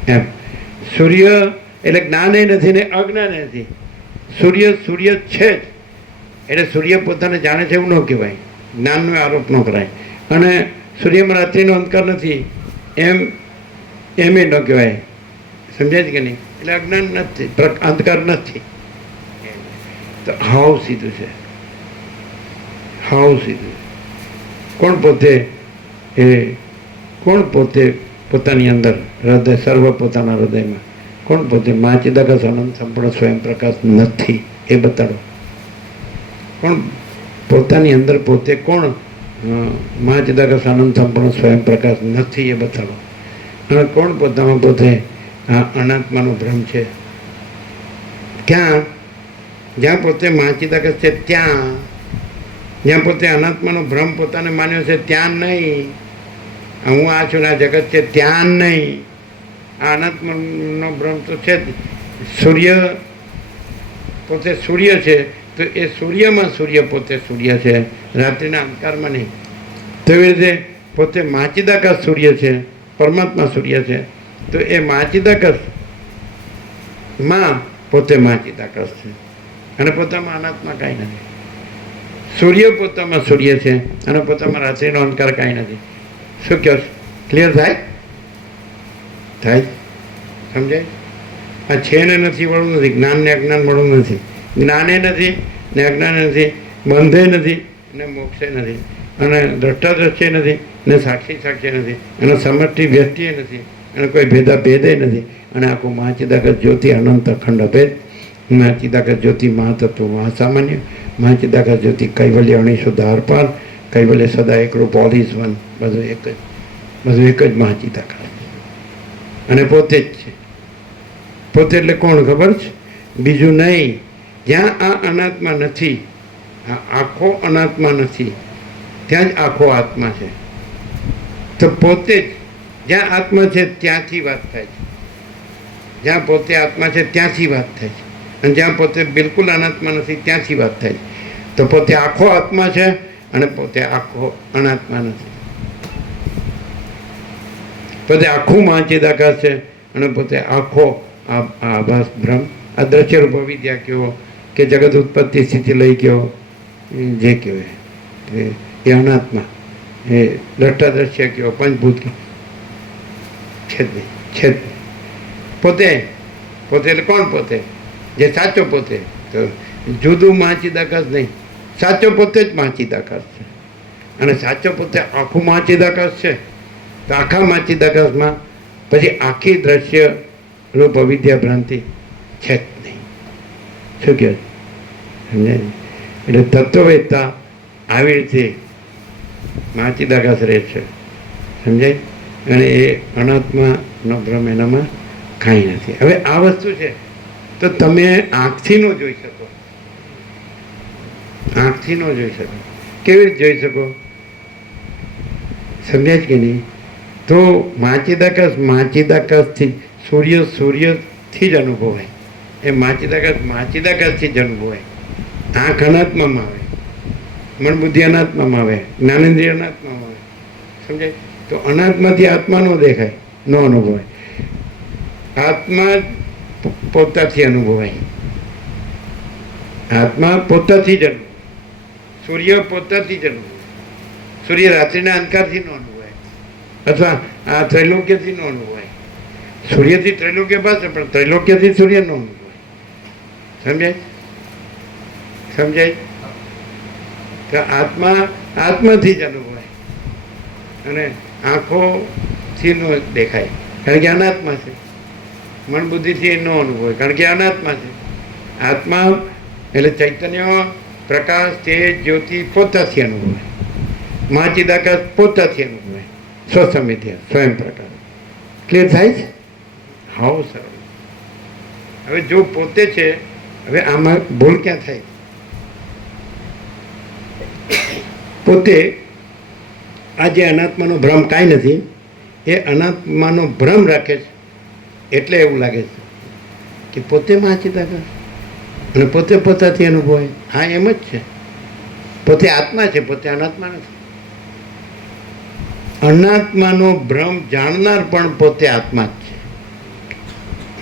એમ. સૂર્ય એટલે જ્ઞાને નથી ને અજ્ઞાને નથી. સૂર્ય સૂર્ય છે જ, એટલે સૂર્ય પોતાને જાણે છે એવું ન કહેવાય, જ્ઞાનનો આરોપ ન કરાય. અને સૂર્યમાં રાત્રિનો અંધકાર નથી એમ એમ ન કહેવાય. સમજાય છે કે નહીં? એટલે અજ્ઞાન નથી, અંધકાર નથી. તો હાવ સીધું છે, હાવ સીધું છે. કોણ પોતે એ કોણ પોતે પોતાની અંદર હૃદય સર્વ પોતાના હૃદયમાં કોણ પોતે માચિદાકાશ અનંત સંપૂર્ણ સ્વયં પ્રકાશ નથી એ બતાડો. કોણ પોતાની અંદર પોતે કોણ માચિદાકાશ અનંત સંપૂર્ણ સ્વયં પ્રકાશ નથી એ બતાડો. અને કોણ પોતામાં પોતે આ અનાત્માનો ભ્રમ છે? ક્યાં? જ્યાં પોતે માચિદાકાશ છે ત્યાં. જ્યાં પોતે અનાત્માનો ભ્રમ પોતાને માન્યો છે ત્યાં નહીં. હું આ છું ને આ જગત છે ત્યાં નહીં. આ અનાત્માનો ભ્રમ તો છે જ. સૂર્ય પોતે સૂર્ય છે તો એ સૂર્યમાં સૂર્ય પોતે સૂર્ય છે, રાત્રિના અંધકારમાં નહીં. તો એવી રીતે પોતે માચિદાકાશ સૂર્ય છે, પરમાત્મા સૂર્ય છે, તો એ માચિદાકાશમાં પોતે માચિદાકાશ છે અને પોતામાં અનાત્મા કાંઈ નથી. સૂર્ય પોતામાં સૂર્ય છે અને પોતામાં રાત્રિનો અંધકાર કાંઈ નથી. શું કહો છો? ક્લિયર થાય? થાય? સમજાય? આ છે ને નથી વાળું નથી, જ્ઞાન ને અજ્ઞાન વાળું નથી. જ્ઞાને નથી ને અજ્ઞાન નથી, બંધે નથી ને મોક્ષે નથી, અને દ્રષ્ટાદ્રષ્ટિ નથી ને સાક્ષી સાક્ષી નથી, અને સમષ્ટિ વ્યષ્ટિએ નથી, અને કોઈ ભેદા ભેદે નથી. અને આખું મહાચિદાકાશ જ્યોતિ અનંત અખંડ અભેદ, મહાચિદાકાશ જ્યોતિ મહાતત્વ મહાસામાન્ય, મહાચિદાકાશ જ્યોતિ કૈવલ્ય અણીશો ધારપાર, કૈવલ્ય સદા એકરૂપ ઓલ ઇઝ વન. બધું એક જ, બધું એક જ મહાચિદાકાશ અને પોતે જ છે. પોતે એટલે કોણ ખબર છે? બીજું નહીં. જ્યાં આ અનાત્મા નથી, આ આખો અનાત્મા નથી, ત્યાં જ આખો આત્મા છે. તો પોતે જ જ્યાં આત્મા છે ત્યાંથી વાત થાય છે. જ્યાં પોતે આત્મા છે ત્યાંથી વાત થાય છે, અને જ્યાં પોતે બિલકુલ અનાત્મા નથી ત્યાંથી વાત થાય છે. તો પોતે આખો આત્મા છે અને પોતે આખો અનાત્મા નથી. પોતે આખું મહાચિદાકાશ છે અને પોતે આખો આભાસ ભ્રમ, આ દ્રશ્યરૂપ અવિદ્યા કહો કે જગત ઉત્પત્તિ સ્થિતિ લઈ કહો, જે કહેવાય એ અનાત્મા, એ દ્રષ્ટા દ્રશ્ય કહો, પંચભૂત કહો, છે જ નહીં, છે જ નહીં. પોતે પોતે એટલે કોણ પોતે? જે સાચો પોતે. તો જુદું મહાચિદાકાશ નહીં, સાચો પોતે જ મહાચિદાકાશ છે. અને સાચો પોતે આખું મહાચિદાકાશ છે. તો આખા મહાચિદાકાશમાં પછી આખી દ્રશ્ય રૂપ અવિદ્યા ભ્રાંતિ છે જ નહીં. શું કહે? સમજાય? એટલે તત્વવેદતા આવી રીતે મહાચિદાકાશ રહે છે. સમજાય? અને એ અનાત્માનો ભ્રમ એનામાં કાંઈ નથી. હવે આ વસ્તુ છે તો તમે આંખથી ન જોઈ શકો. આંખથી ન જોઈ શકો. કેવી રીતે જોઈ શકો? સમજાય કે નહીં? તો માચિદાકાશથી સૂર્યથી જ અનુભવાય. એ માચિદાકાશથી જ અનુભવાય. આંખ અનાત્મામાં આવે, મન બુદ્ધિ અનાત્મામાં આવે, જ્ઞાનેન્દ્રિય અનાત્મામાં આવે. સમજાય? તો અનાત્માથી આત્મા ન દેખાય, ન અનુભવાય. આત્મા પોતાથી અનુભવાય. આત્મા પોતાથી જ અનુભવાય. સૂર્ય પોતાથી જ અનુભવાય. સૂર્ય રાત્રિના અંધકારથી ન અનુભવાય, અથવા આ ત્રૈલોક્યથી ન અનુભવાય. સૂર્યથી ત્રૈલોક્ય પાસે, પણ ત્રૈલોક્યથી સૂર્ય ન અનુભવાય. સમજાય? સમજાય? તો આત્મા આત્માથી જ અનુભવાય અને આંખોથી ન દેખાય, કારણ કે અનાત્મા છે. મન બુદ્ધિથી ન અનુભવાય, કારણ કે અનાત્મા છે. આત્મા એટલે ચૈતન્ય, પ્રકાશ, તેજ, જ્યોતિ પોતાથી અનુભવાય. મહાચિદાકાશ પોતાથી અનુભવાય. સ્વસમિધ્યા, સ્વયં પ્રકાશ. ક્લિયર થાય છે? હાવ સરળ. હવે જો પોતે છે, હવે આમાં ભૂલ ક્યાં થાય? પોતે આ જે અનાત્માનો ભ્રમ કાંઈ નથી, એ અનાત્માનો ભ્રમ રાખે છે. એટલે એવું લાગે છે કે પોતે મહાચિદાકાશ અને પોતે પોતાથી અનુભવાય. હા, એમ જ છે. પોતે આત્મા છે, પોતે અનાત્મા નથી. અનાત્માનો ભ્રમ જાણનાર પણ પોતે આત્મા જ છે.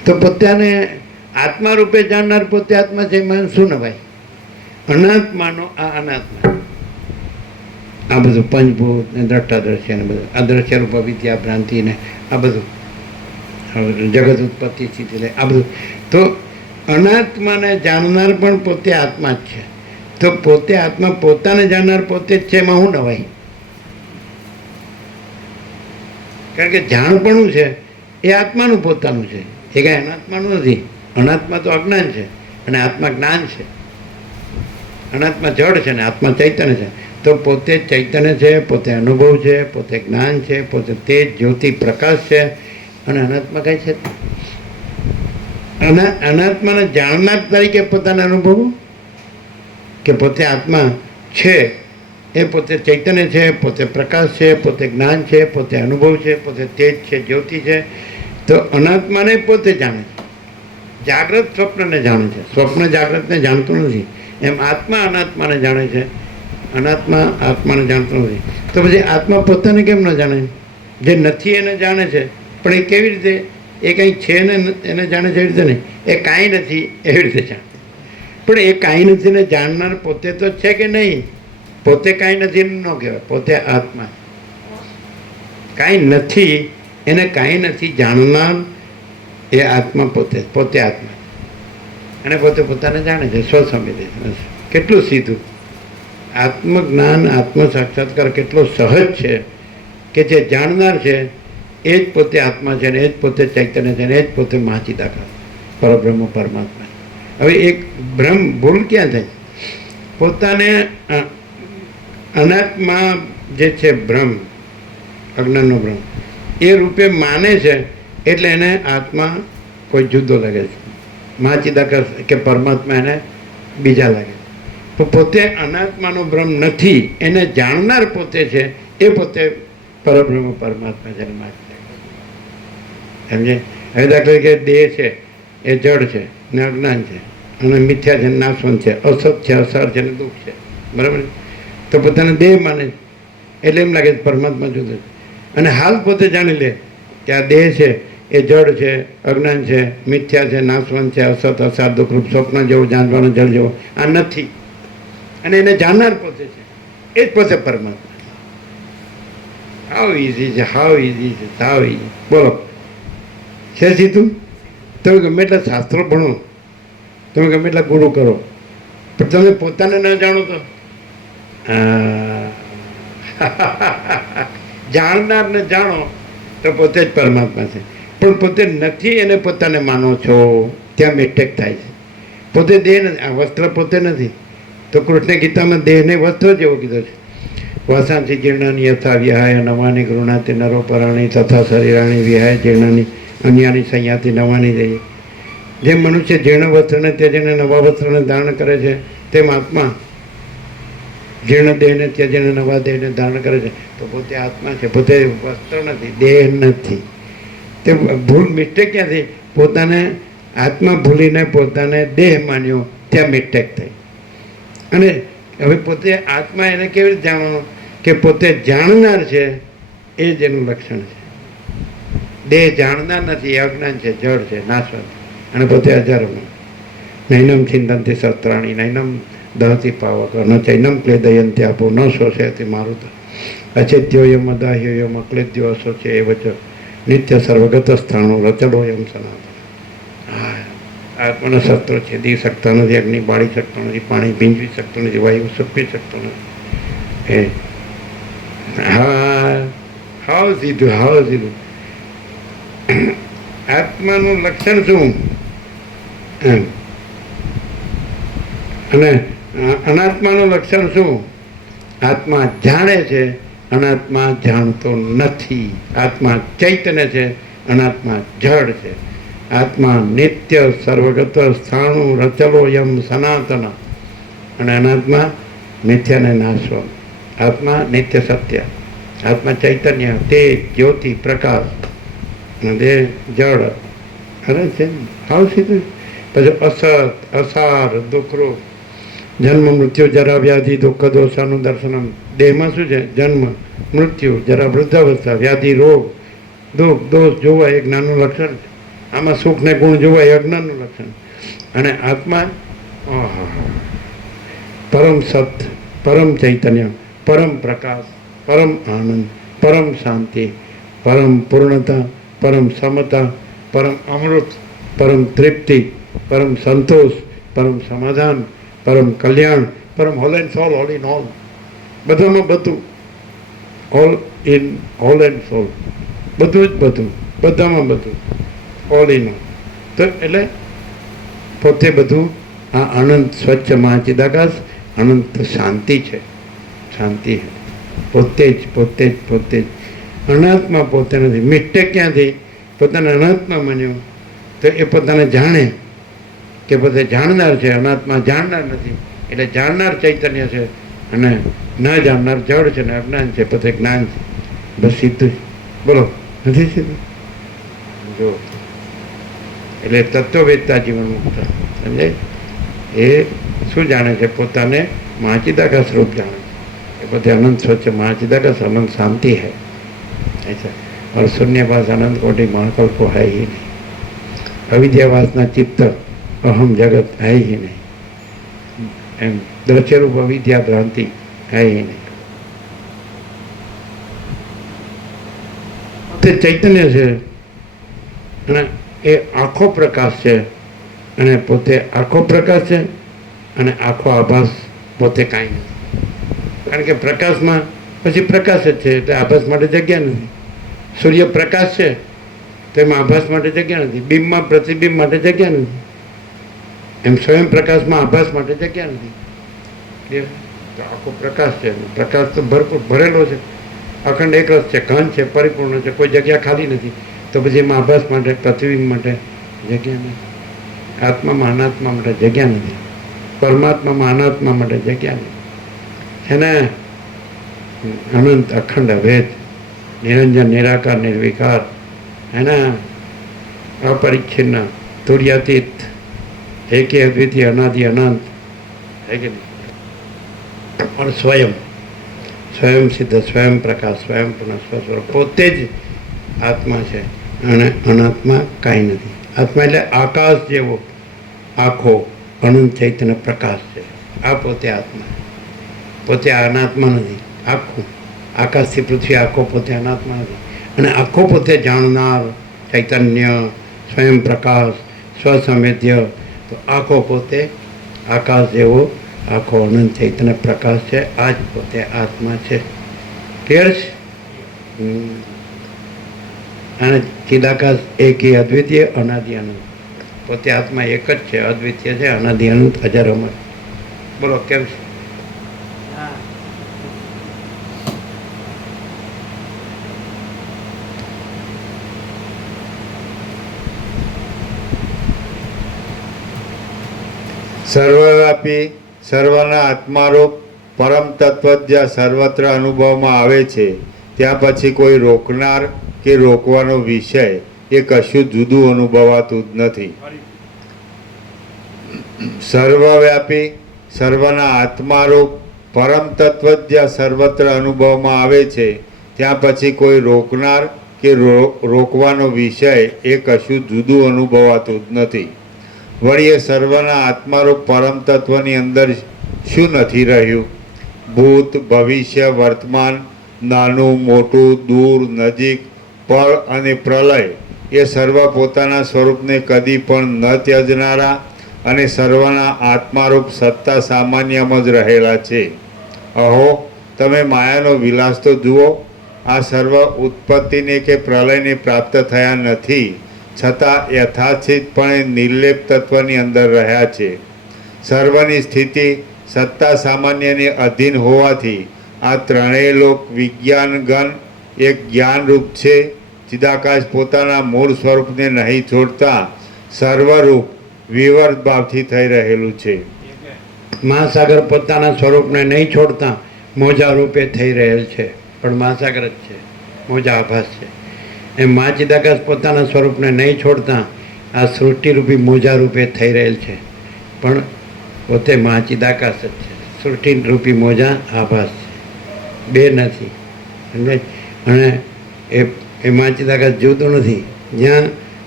તો પોતાને આત્મા રૂપે જાણનાર પોતે આત્મા છે, એમાં શું નવાય? અનાત્માનો આ અનાત્મા, આ બધું પંચભૂત ને દ્રષ્ટાદ્રશ્ય ને બધું અદ્રશ્ય રૂપ વિદ્યા ભ્રાંતિ ને આ બધું જગત ઉત્પત્તિ સ્થિતિ લે આ બધું, તો અનાત્માને જાણનાર પણ પોતે આત્મા જ છે. તો પોતે આત્મા પોતાને જાણનાર પોતે જ છે, એમાં શું નવાય? કારણ કે જાણપણું છે એ આત્માનું પોતાનું છે, એ કાંઈ અનાત્માનું નથી. અનાત્મા તો અજ્ઞાન છે અને આત્મા જ્ઞાન છે. અનાત્મા જડ છે ને આત્મા ચૈતન્ય છે. તો પોતે ચૈતન્ય છે, પોતે અનુભવ છે, પોતે જ્ઞાન છે, પોતે તેજ જ્યોતિ પ્રકાશ છે, અને અનાત્મા કઈ છે? અનાત્માને જાણનાર તરીકે પોતાને અનુભવો કે પોતે આત્મા છે, એ પોતે ચૈતન્ય છે, પોતે પ્રકાશ છે, પોતે જ્ઞાન છે, પોતે અનુભવ છે, પોતે તેજ છે, જ્યોતિ છે. તો અનાત્માને પોતે જાણે છે. જાગ્રત સ્વપ્નને જાણે છે, સ્વપ્ન જાગ્રતને જાણતું નથી. એમ આત્મા અનાત્માને જાણે છે, અનાત્મા આત્માને જાણતો નથી. તો પછી આત્મા પોતાને કેમ ન જાણે? જે નથી એને જાણે છે, પણ એ કેવી રીતે? એ કંઈ છે ને એને જાણે છે એવી રીતે નહીં, એ કાંઈ નથી એવી રીતે જાણે. પણ એ કાંઈ નથી ને જાણનાર પોતે તો છે કે નહીં? પોતે કાંઈ નથી ન કહેવાય, પોતે આત્મા. કાંઈ નથી એને કાંઈ નથી જાણનાર એ આત્મા પોતે, પોતે આત્મા, અને પોતે પોતાને જાણે છે. સ્વસંવેદી. કેટલું સીધું! આત્મજ્ઞાન આત્મ સાક્ષાત્કાર કેટલો સહજ છે કે જે જાણનાર છે એ જ પોતે આત્મા છે, ને એ જ પોતે ચૈતન્ય છે, ને એ જ પોતે મહાચિદાકાર પરબ્રહ્મ પરમાત્મા. હવે એક ભ્રમ ભૂલ ક્યાં થાય? પોતાને અનાત્મા જે છે ભ્રમ, અજ્ઞાનનો ભ્રમ, એ રૂપે માને છે, એટલે એને આત્મા કોઈ જુદો લાગે છે, મહાચિદાકાર કે પરમાત્મા એને બીજા લાગે. તો પોતે અનાત્માનો ભ્રમ નથી, એને જાણનાર પોતે છે, એ પોતે પરબ્રહ્મ પરમાત્મા છે. સમજે? હવે દાખલા કે દેહ છે એ જડ છે ને અજ્ઞાન છે અને મિથ્યા છે, નાશવંત છે, અસત છે, અસાર છે ને દુઃખ છે, બરાબર? તો પોતાને દેહ માને એટલે એમ લાગે પરમાત્મા જુદો છે. અને હાલ પોતે જાણી લે કે આ દેહ છે એ જડ છે, અજ્ઞાન છે, મિથ્યા છે, નાશવંત છે, અસત અસાર દુઃખરૂપ સ્વપ્ન જેવું, જાણવાનો જળ જેવો આ નથી, અને એને જાણનાર પોતે છે, એ જ પોતે પરમાત્મા. હાઉ ઇઝી છે, હાઉ ઇઝી છે, હાઉ ઇઝી. બોલો, છે સીધું? તમે ગમે એટલા શાસ્ત્રો ભણો, તમે ગમે એટલા ગુરુ કરો, પણ તમે પોતાને ન જાણો તો જાણનારને જાણો તો પોતે જ પરમાત્મા છે. પણ પોતે નથી એને પોતાને માનો છો, ત્યાં મિસ્ટેક થાય છે. પોતે દેહ નથી, આ વસ્ત્ર પોતે નથી. તો કૃષ્ણ ગીતામાં દેહને વસ્ત્ર જેવો કીધો છે. વાસાંસી જીર્ણાની યથા વિહાય નવાની ગૃણાતિ નરો પરાણી તથા શરીરાણી વિહાય જીર્ણાની અન્યાની સંયાતિ નવાની દઈએ. જેમ મનુષ્ય જીર્ણ વસ્ત્રને ત્યજીને નવા વસ્ત્રને ધારણ કરે છે, તેમ આત્મા જીર્ણ દેહને ત્યજીને નવા દેહને ધારણ કરે છે. તો પોતે આત્મા છે, પોતે વસ્ત્ર નથી, દેહ નથી. તે ભૂલ મિસ્ટેક ક્યાંથી? પોતાને આત્મા ભૂલીને પોતાને દેહ માન્યો, ત્યાં મિસ્ટેક થઈ. અને હવે પોતે આત્મા એને કેવી રીતે જાણવાનો? કે પોતે જાણનાર છે એ જ એનું લક્ષણ છે. દેહ જાણનાર નથી, અજ્ઞાન છે, જળ છે, નાશવંત, અને પોતે અજારનું. નૈનમ ચિંતનથી શસ્ત્રાણી નૈનમ દહતી પાવક ન ચૈનમ ક્લેદયંતી આપો ન શોષયતી મારુત અચેત્યોયમ અદાહ્યોયમ અક્લેદ્યો અશોચે એ વચ નિત્ય સર્વગત સ્થાણો રચડોયમ સનાતન. આત્માના શસ્ત્રો છેદી શકતા નથી, અગ્નિ બાળી શકતો નથી, પાણી ભીંજવી શકતો નથી, વાયુ સૂકવી શકતો નથી. એ હા, હાવ સીધું, હાવ સીધું. આત્માનું લક્ષણ શું? અને અનાત્માનું લક્ષણ શું? આત્મા જાણે છે, અનાત્મા જાણતો નથી. આત્મા ચૈતન્ય છે, અનાત્મા જડ છે. આત્મા નિત્ય સર્વગત સ્થાણુ રચલો યમ સનાતન, અને અનાત્મા મિથ્યાને નાશવ. આત્મા નિત્ય સત્ય, આત્મા ચૈતન્ય, તેજ જ્યોતિ પ્રકાશ, અને જળ. અરે છે હાવ સીધું. પછી અસત અસાર દુઃખરૂપ, જન્મ મૃત્યુ જરા વ્યાધિ દુઃખ દોષાનું દર્શનમ. દેહમાં શું છે? જન્મ મૃત્યુ જરા વૃદ્ધાવસ્થા વ્યાધિ રોગ દુઃખ દોષ જોવા એક નાનું લક્ષણ છે. આમાં સુખ ને ગુણ જોવા એ અજ્ઞાનનું લક્ષણ. અને આત્મા પરમ સત, પરમ ચૈતન્ય, પરમ પ્રકાશ, પરમ આનંદ, પરમ શાંતિ, પરમ પૂર્ણતા, પરમ સમતા, પરમ અમૃત, પરમ તૃપ્તિ, પરમ સંતોષ, પરમ સમાધાન, પરમ કલ્યાણ, પરમ whole and solve, all in all, બધામાં બધું, ઓલ ઇન હોલ એન્ડ સોલ, બધું જ બધું, બધામાં બધું, ઓલ ઇન ઓલ. તો એટલે પોતે બધું આ અનંત સ્વચ્છ મહાચિદાકાશ, અનંત શાંતિ છે, શાંતિ છે, પોતે જ પોતે જ પોતે જ અનાત્મા પોતે નથી. મિસ્ટેક ક્યાંથી? પોતાને અનાત્મા માન્યો તો એ પોતાને જાણે કે પોતે જાણનાર છે, અનાત્મા જાણનાર નથી. એટલે જાણનાર ચૈતન્ય છે અને ન જાણનાર જડ છે ને અજ્ઞાન છે, પોતે જ્ઞાન છે. બસ સીધું જ. બોલો, નથી સીધું? જો એટલે તત્વવેદતા જીવન મુક્ત સમજાય. એ શું જાણે છે? પોતાને મહાચિદાકાશ રૂપ જાણે છે. એ પોતે અનંત સ્વચ્છ મહાચિદાકાશ, અનંત શાंति है ऐसा. और शून्यवास अनंत कोटि महाकल्प को है ही नहीं. अविद्यावासना चित्त अहम जगत है ही नहीं. एम दृश्य रूप अविद्या भ्रांति है ही नहीं. તે ચૈતન્ય છે અને એ આખો પ્રકાશ છે અને પોતે આખો પ્રકાશ છે અને આખો આભાસ પોતે કાંઈ નથી. કારણ કે પ્રકાશમાં પછી પ્રકાશ જ છે એટલે આભાસ માટે જગ્યા નથી. સૂર્ય પ્રકાશ છે તેમાં આભાસ માટે જગ્યા નથી. બિંબમાં પ્રતિબિંબ માટે જગ્યા નથી. એમ સ્વયં પ્રકાશમાં આભાસ માટે જગ્યા નથી. તો આખો પ્રકાશ છે. પ્રકાશ તો ભરપૂર ભરેલો છે, અખંડ એકરસ છે, ઘન છે, પરિપૂર્ણ છે, કોઈ જગ્યા ખાલી નથી. તો પછી એમાં આભાસ માટે, પ્રતિબિંબ માટે જગ્યા નથી. આત્મામાં અનાત્મા માટે જગ્યા નથી. પરમાત્મામાં અનાત્મા માટે જગ્યા નથી. એને અનંત અખંડ અભેદ, નિરંજન, નિરાકાર, નિર્વિકાર, એના અપરિચ્છિન્ન, તુર્યાતીત, એકે અદ્વિતીય, અનાદિ અનંત है कि नहीं. और स्वयं સ્વયં સિદ્ધ, સ્વયં પ્રકાશ, સ્વયં પૂર્ણ સ્વસ્વરૂપ પોતે જ આત્મા છે અને અનાત્મા કાંઈ નથી. આત્મા એટલે આકાશ જેવો આખો અનંત ચૈતન્ય પ્રકાશ છે. આ પોતે આત્મા, પોતે અનાત્મા નથી. આખું આકાશથી પૃથ્વી આખો પોતે અનાત્મા નથી. અને આખો પોતે જાણનાર ચૈતન્ય, સ્વયં પ્રકાશ, સ્વસંવેદ્ય. તો આખો પોતે આકાશ જેવો આખો અનંત ચૈતન્ય પ્રકાશ છે. આ જ પોતે આત્મા છે. ક્લિયર છે? અને ચિદાકાશ એક એ અદ્વિતીય, અનાદિ અનંત. પોતે આત્મા એક જ છે, અદ્વિતીય છે, અનાદિ અનંત, અજર અમર. બોલો કેમ છે? સર્વવ્યાપી, સર્વના આત્મારૂપ પરમ તત્વ જ્યાં સર્વત્ર અનુભવમાં આવે છે ત્યાં પછી કોઈ રોકનાર કે રોકવાનો વિષય એ કશું જુદું અનુભવાતું જ નથી. સર્વવ્યાપી, સર્વના આત્મારૂપ પરમ તત્વ જ્યાં સર્વત્ર અનુભવમાં આવે છે ત્યાં પછી કોઈ રોકનાર કે રોકવાનો વિષય એ કશું જુદું અનુભવાતું જ નથી. વળી એ સર્વના આત્મારૂપ પરમ તત્વની અંદર શું નથી રહ્યું? ભૂત, ભવિષ્ય, વર્તમાન, નાનું મોટું, દૂર નજીક, પળ અને પ્રલય એ સર્વ પોતાના સ્વરૂપને કદી પણ ન ત્યજનારા અને સર્વના આત્મારૂપ સત્તા સામાન્યમાં જ રહેલા છે. અહો, તમે માયાનો વિલાસ તો જુઓ. આ સર્વ ઉત્પત્તિને કે પ્રલયને પ્રાપ્ત થયા નથી, છતાં યથાચિતપણે નિર્લેપ તત્વની અંદર રહ્યા છે. સર્વની સ્થિતિ સત્તા સામાન્યને અધીન હોવાથી આ ત્રણેય લોક વિજ્ઞાનગણ એક જ્ઞાનરૂપ છે. ચિદાકાશ પોતાના મૂળ સ્વરૂપને નહીં છોડતા સર્વરૂપ વિવર્ત ભાવથી થઈ રહેલું છે. મહાસાગર પોતાના સ્વરૂપને નહીં છોડતા મોજા રૂપે થઈ રહેલ છે, પણ મહાસાગર જ છે, મોજા આભાસ છે. એમ મહાચિદાકાશ પોતાના સ્વરૂપને નહીં છોડતા આ સૃષ્ટિરૂપી મોજા રૂપે થઈ રહેલ છે, પણ પોતે મહાચિદાકાશ જ છે. સૃષ્ટિરૂપી મોજા આભાસ છે, બે નથી. સમજાય? અને એ મહાચિદાકાશ જુદું નથી. જ્યાં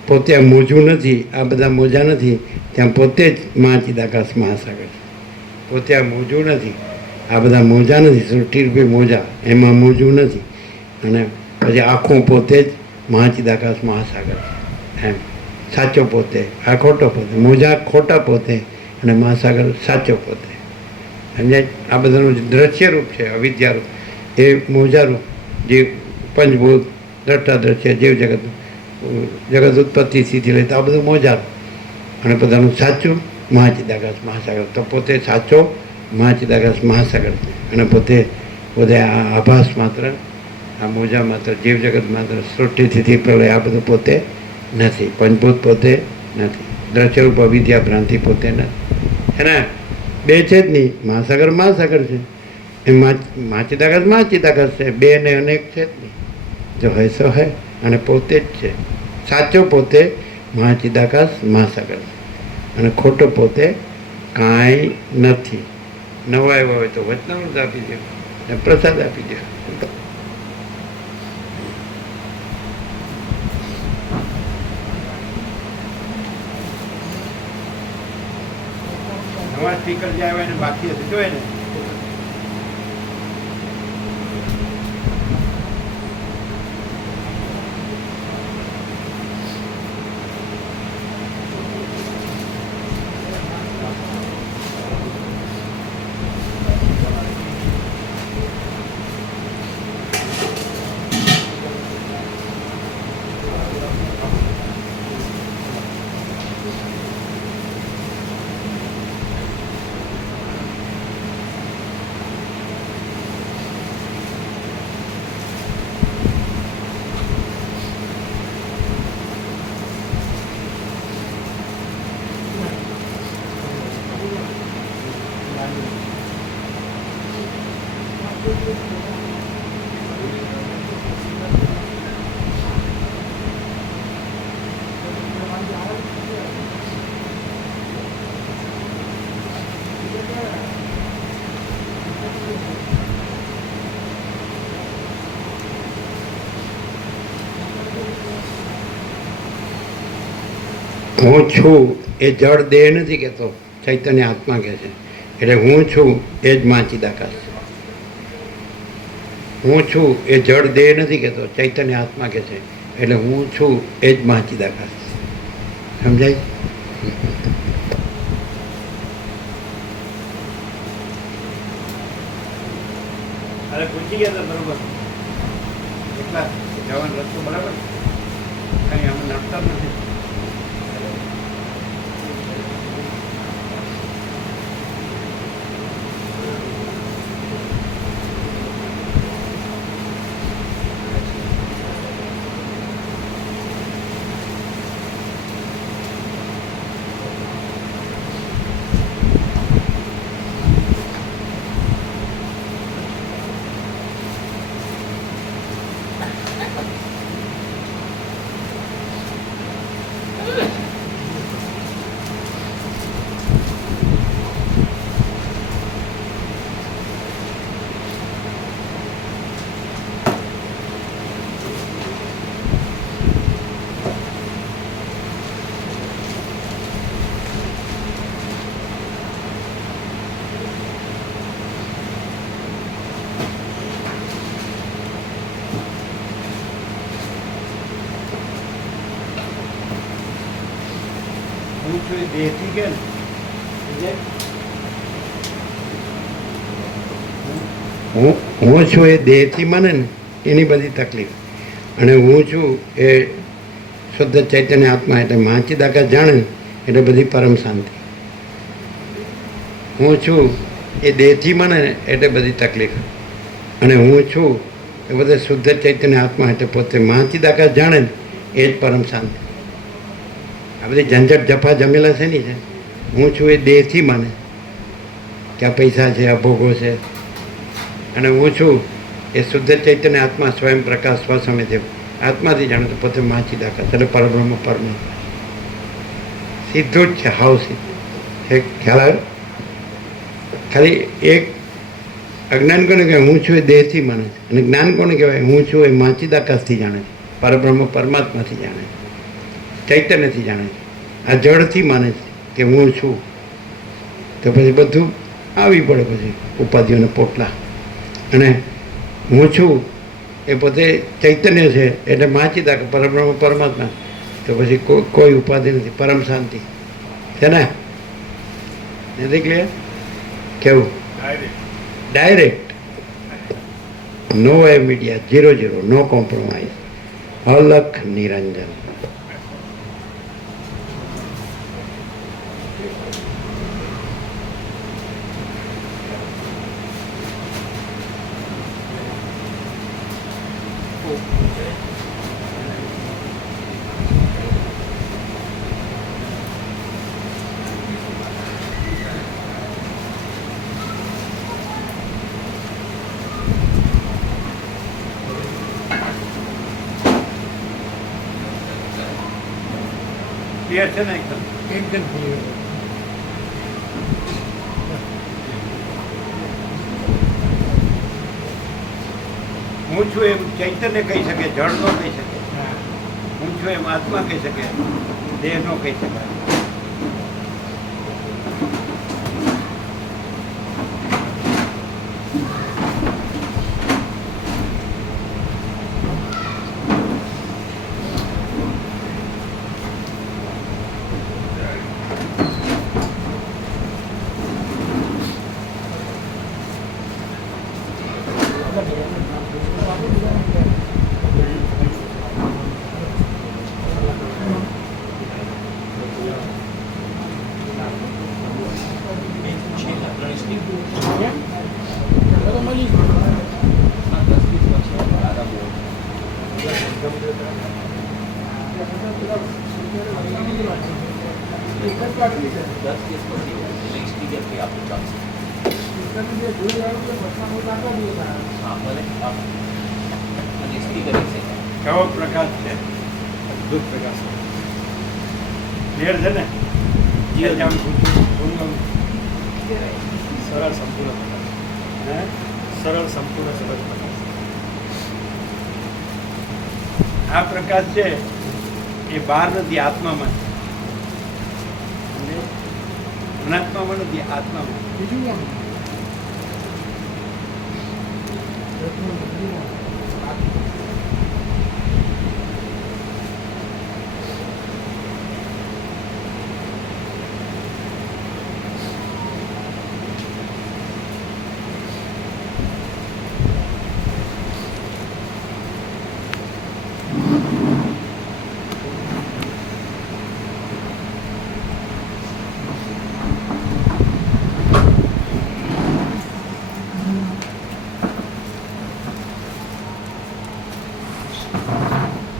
પોતે આ મોજું નથી, આ બધા મોજા નથી, ત્યાં પોતે જ મહાચિદાકાશ મહાસાગર છે. પોતે આ મોજું નથી, આ બધા મોજા નથી, સૃષ્ટિરૂપી મોજા, એમાં મોજું નથી. અને પછી આખું પોતે જ મહાચિદાકાશ મહાસાગર છે. એમ સાચો પોતે, આ ખોટો પોતે, મોજા ખોટા પોતે અને મહાસાગર સાચો પોતે. સમજાય? આ બધાનું દ્રશ્યરૂપ છે, અવિદ્યારૂપ. એ મોજારૂપ જે પંચભૂત દ્રષ્ટા દ્રશ્ય જીવ જગત, જગત ઉત્પત્તિ સ્થિતિ લઈ, તો આ બધું મોજારૂપ. અને બધાનું સાચું મહાચિદાકાશ મહાસાગર. તો પોતે સાચો મહાચિદાકાશ મહાસાગર છે. અને પોતે પોતે આ આભાસ માત્ર, આ મોજા માત્ર, જીવ જગત માત્ર, સૃષ્ટિ સ્થિતિ પ્રલય આ બધું પોતે નથી. પંચભૂત પોતે નથી. દ્રશ્યરૂપ અવિદ્યા ભ્રાંતિ પોતે નથી. એના બે છે જ નહીં. મહાસાગર મહાસાગર છે, એ મહાચિદાકાશ મહાચિદાકાશ છે. બે ને અનેક છે જ નહીં. જો હૈ સો હૈ. અને પોતે જ છે સાચો પોતે મહાચિદાકાશ મહાસાગર છે. અને ખોટો પોતે કાંઈ નથી. નવા આવ્યા હોય તો વચનામૃત આપી દો ને પ્રસાદ આપી દો. નવા સ્પીકર જે આવ્યા એને બાકી હશે જો એને હું છું એ જળ દેહ નથી કહેતો, ચૈતન્ય આત્મા કહે છે. એટલે હું છું એ જ મહાચિદાકાશ છે. હું છું એ જળ દેહ નથી કહેતો, ચૈતન્ય આત્મા કહે છે. એટલે હું છું એ જ મહાચિદાકાશ છે. સમજાય? અરે પૂછી ગયા હતા બરોબર, એટલા જવાનો રસ્તો બરાબર, કઈ અમે નાખતા નથી. દેહથી કે હું છું એ દેહથી માને ને એની બધી તકલીફ. અને હું છું એ શુદ્ધ ચૈતન્ય આત્મા એટલે મહાચિદાકાશ જાણે ને એટલે બધી પરમ શાંતિ. હું છું એ દેહથી માને ને એટલે બધી તકલીફ. અને હું છું એ બધે શુદ્ધ ચૈતન્ય આત્મા એટલે પોતે મહાચિદાકાશ જાણે ને એ જ પરમ શાંતિ. આ બધી ઝંઝટ જફા જમેલા છે નહીં છે. હું છું એ દેહથી માને કે આ પૈસા છે, આ ભોગો છે. અને હું છું એ શુદ્ધ ચૈતન્ય આત્મા સ્વયં પ્રકાશ સ્વસમય છે. આત્માથી જાણે તો પોતે મહાચિદાકાશ એટલે પરબ્રહ્મ પરમાત્મા. સીધું જ છે, હાવ સીધું. ખ્યાલ આવે? ખાલી એક અજ્ઞાન કોને કહેવાય? હું છું એ દેહથી માને છે. અને જ્ઞાન કોને કહેવાય? હું છું એ મહાચિદાકાશથી જાણે છે, પરબ્રહ્મ પરમાત્માથી જાણે છે. ચૈતન્યથી જાણે છે, આ જળથી માને છે કે હું છું. તો પછી બધું આવી પડે પછી ઉપાધિઓને પોટલા. અને હું છું એ પોતે ચૈતન્ય છે એટલે માચીતા કે પરબ્રહ્મ પરમાત્મા. તો પછી કોઈ ઉપાધિ નથી, પરમ શાંતિ છે ને. નથી ક્લિયર? કેવું? ડાયરેક્ટ, નો એ મીડિયા, 0-0, નો કોમ્પ્રોમાઇઝ, અલખ નિરંજન. ક્લિયર છે ને? એકદમ ક્લિયર. હું છું એમ ચૈતન્ય કહી શકે, જળ નો કહી શકે. હું છું એમ આત્મા કહી શકે, દેહ નો કહી શકાય. કેવો પ્રકાશ છે, અદભુત પ્રકાશ. ક્લિયર છે ને? સરળ સંપૂર્ણ પ્રકાશ, સરળ સંપૂર્ણ સરળ પ્રકાશ. આ પ્રકાશ છે એ બહાર નથી, આત્મામાં છે. અનાત્મામાં નથી, આત્મામાં. બીજું